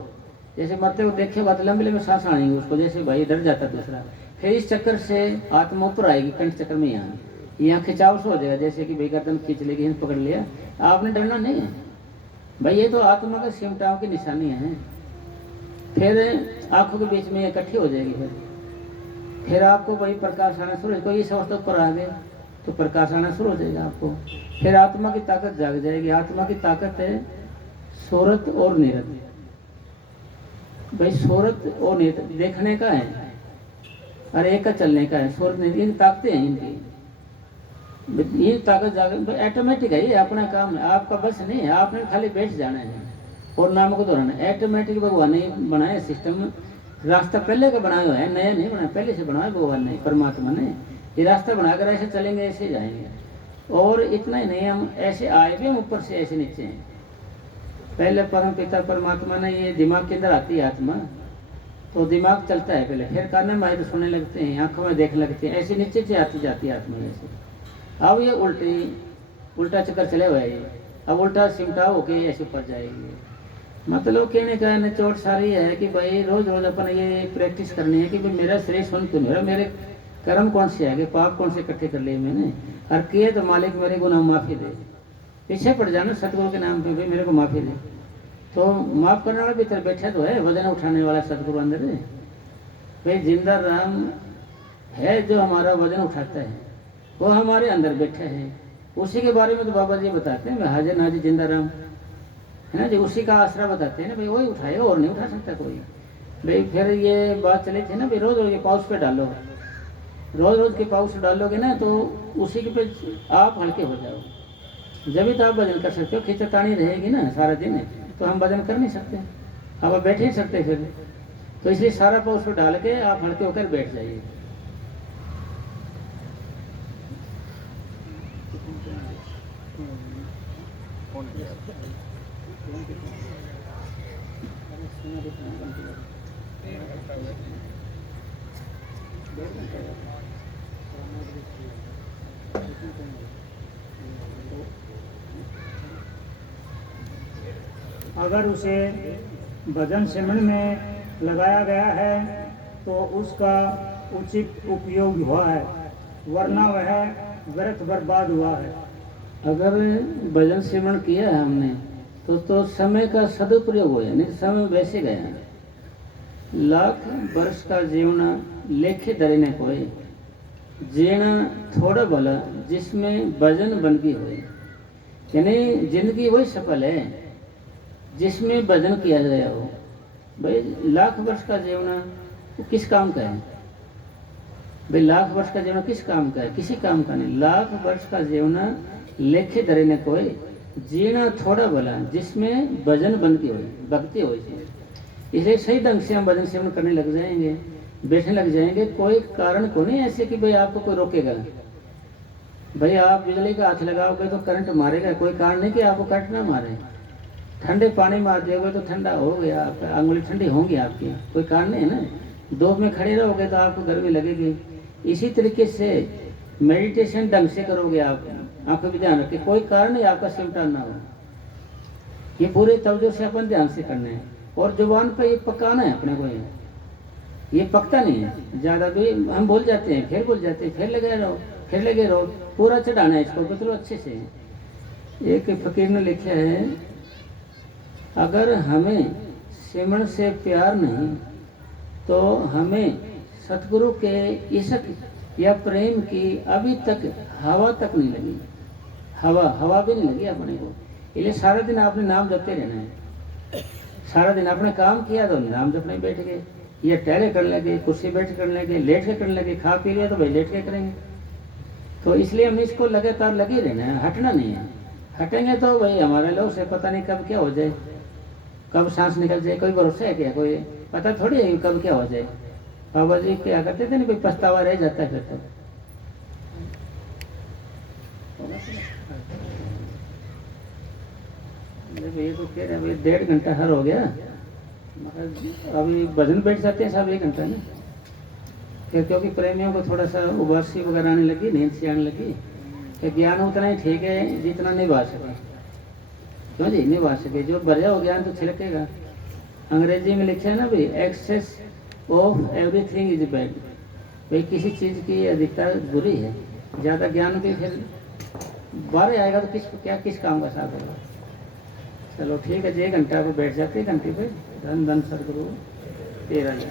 जैसे मरते हुए देखे बात लंबे लंबे सांस आएंगे उसको, जैसे भाई डर जाता दूसरा, फिर इस चक्कर से आत्मा ऊपर आएगी कंठ चक्कर में, यहाँ खिंचाव से हो जाएगा, जैसे कि भाई गर्दन खींच लेगी, हिंद पकड़ लिया, आपने डरना नहीं है भाई, ये तो आत्मा के सिमटाओं की निशानियाँ हैं। फिर आंखों के बीच में इकट्ठी हो जाएगी, फिर आपको वही प्रकाश आना शुरू, कोई इस अवस्था पर आ गया तो प्रकाश आना शुरू हो जाएगा आपको। फिर आत्मा की ताकत जाग जाएगी। आत्मा की ताकत है सूरत और नीरत। भाई सूरत और नीरत देखने का है और एक का चलने का है। सूरत नीरत इन ताकतें हैं इनकी, ये ताकत जाग ऑटोमेटिक है, ये अपना काम है, आपका बस नहीं है, आपने खाली बैठ जाना है और नाम को दोहराना है। ऑटोमेटिक भगवान ने बनाया सिस्टम, रास्ता पहले का बनाया हुआ है, नया नहीं बनाया, पहले से बनाया भगवान ने, परमात्मा ने। ये रास्ता बनाकर ऐसे चलेंगे, ऐसे जाएंगे। और इतना ही नहीं, हम ऐसे आए भी, हम ऊपर से ऐसे नीचे हैं। पहले परम पिता परमात्मा ने ये दिमाग के अंदर आती है आत्मा, तो दिमाग चलता है पहले, फिर कान में आए तो सुनने लगते हैं, आंखों में देखने लगते हैं, ऐसे नीचे से आती जाती है आत्मा जैसे। अब ये उल्टा चक्कर चले हुए हैं, अब उल्टा सिमटा होके ऐसे ऊपर जाएगी। मतलब कहने का निचोड़ सारी है कि भाई रोज रोज अपन ये प्रैक्टिस करनी है कि भाई मेरा शरीर सुन क्यों नहीं रहा, मेरे कर्म कौन से आगे, पाप कौन से इकट्ठे कर लिए मैंने, और किए तो मालिक मेरे गुनाह माफ़ी दे। पीछे पड़ जाना सतगुरु के नाम पे, भाई मेरे को माफ़ी दे। तो माफ़ करने वाला भी इधर बैठा तो है, वजन उठाने वाला सतगुरु अंदर है। भाई जिंदा राम है जो हमारा वजन उठाता है, वो हमारे अंदर बैठे हैं। उसी के बारे में तो बाबा जी बताते हैं, हाजिर नाजिर जिंदा राम है ना जी, उसी का आसरा बताते हैं ना भाई, वही उठाएगा और नहीं उठा सकता कोई। भाई फिर ये बात चली थी ना भाई, रोज रोज के पाउच पे डालो, रोज रोज के पाउच डालोगे ना तो उसी के पे आप हल्के हो जाओ, जब भी तो आप वजन कर सकते हो। खींचतानी रहेगी ना सारा दिन तो हम वजन कर नहीं सकते, अब बैठ नहीं सकते फिर, तो इसलिए सारा पाउच पे डाल के आप हल्के होकर बैठ जाइए। अगर उसे भजन सिमरन में लगाया गया है तो उसका उचित उपयोग हुआ है, वरना वह व्यर्थ बर्बाद हुआ है। अगर भजन सिमरन किया है हमने तो समय का सदुपयोग हो, नहीं समय वैसे गया। लाख वर्ष का जीवना लेखे धरने कोई, जीना थोड़ा भला जिसमें भजन बनगी हुई। यानी जिंदगी वही सफल है जिसमें भजन किया गया हो। भाई लाख वर्ष का जीवना वो किस काम का है? भाई लाख वर्ष का जीवना किस काम का है? किसी काम का नहीं। लाख वर्ष का जीवना लेखे धरने कोई, जीना थोड़ा भला जिसमें भजन बनती हो, भक्ति हो। इसलिए सही ढंग से हम भजन सेवन करने लग जाएंगे, बैठने लग जाएंगे। कोई कारण को नहीं ऐसे कि भाई आपको कोई रोकेगा। भाई आप बिजली का हाथ लगाओगे तो करंट मारेगा, कोई कारण नहीं कि आपको करंट ना मारे। ठंडे पानी मार दोगे तो ठंडा हो गया, आपका अंगुली ठंडी होंगी आपकी, कोई कारण नहीं है ना। धूप में खड़े रहोगे तो आपको गर्मी लगेगी। इसी तरीके से मेडिटेशन ढंग से करोगे आप, आंखों भी ध्यान रखें, कोई कारण नहीं आपका सिमटा ना हो। ये पूरे तवज्जो से अपन ध्यान से करना है। और जुबान पे ये पकाना है अपने को, ये पकता नहीं है ज़्यादा। भी हम भूल जाते हैं, फिर भूल जाते हैं, फिर लगे रहो, फिर लगे रहो। पूरा चढ़ाना है इसको, मतलब अच्छे से। एक फकीर ने लिखा है, अगर हमें सिमरन से प्यार नहीं तो हमें सतगुरु के इश्क या प्रेम की अभी तक हवा तक नहीं लगी। हवा भी नहीं लगी अपने को। इसलिए सारा दिन आपने नाम जपते रहना है। सारा दिन आपने काम किया तो नाम जपने बैठ गए, या टहले कर लगे, कुर्सी बैठ कर लगे, लेट के कर लगे, खा पी लिया तो भाई लेट के करेंगे। तो इसलिए हमें इसको लगातार लगे रहना है, हटना नहीं है। हटेंगे तो भाई हमारे लोग से पता नहीं कब क्या हो जाए, कब सांस निकल जाए, कोई भरोसा है क्या? कोई पता थोड़ी है कब क्या हो जाए। बाबा जी क्या करते थे ना, कोई पछतावा रह जाता है फिर तो। ये तो कह रहे भाई 1.5 घंटा हर हो गया, अभी भजन बैठ जाते हैं सब 1 घंटा ना। फिर क्योंकि प्रेमियों को थोड़ा सा उबासी वगैरह आने लगी, नींद सी आने लगी कि ज्ञान उतना ही ठीक है जितना निभा सके। क्यों जी, निभा सके। जो भरा हो ज्ञान तो छिड़केगा। अंग्रेजी में लिखा है ना भाई, excess of everything is bad. भाई किसी चीज़ की अधिकता बुरी है, ज़्यादा ज्ञान भी फिर बाहर आएगा तो किस काम का साथ होगा। चलो ठीक है जी, 1 घंटा पे बैठ जाते, घंटे पे। धन धन सदगुरु तेरा ही।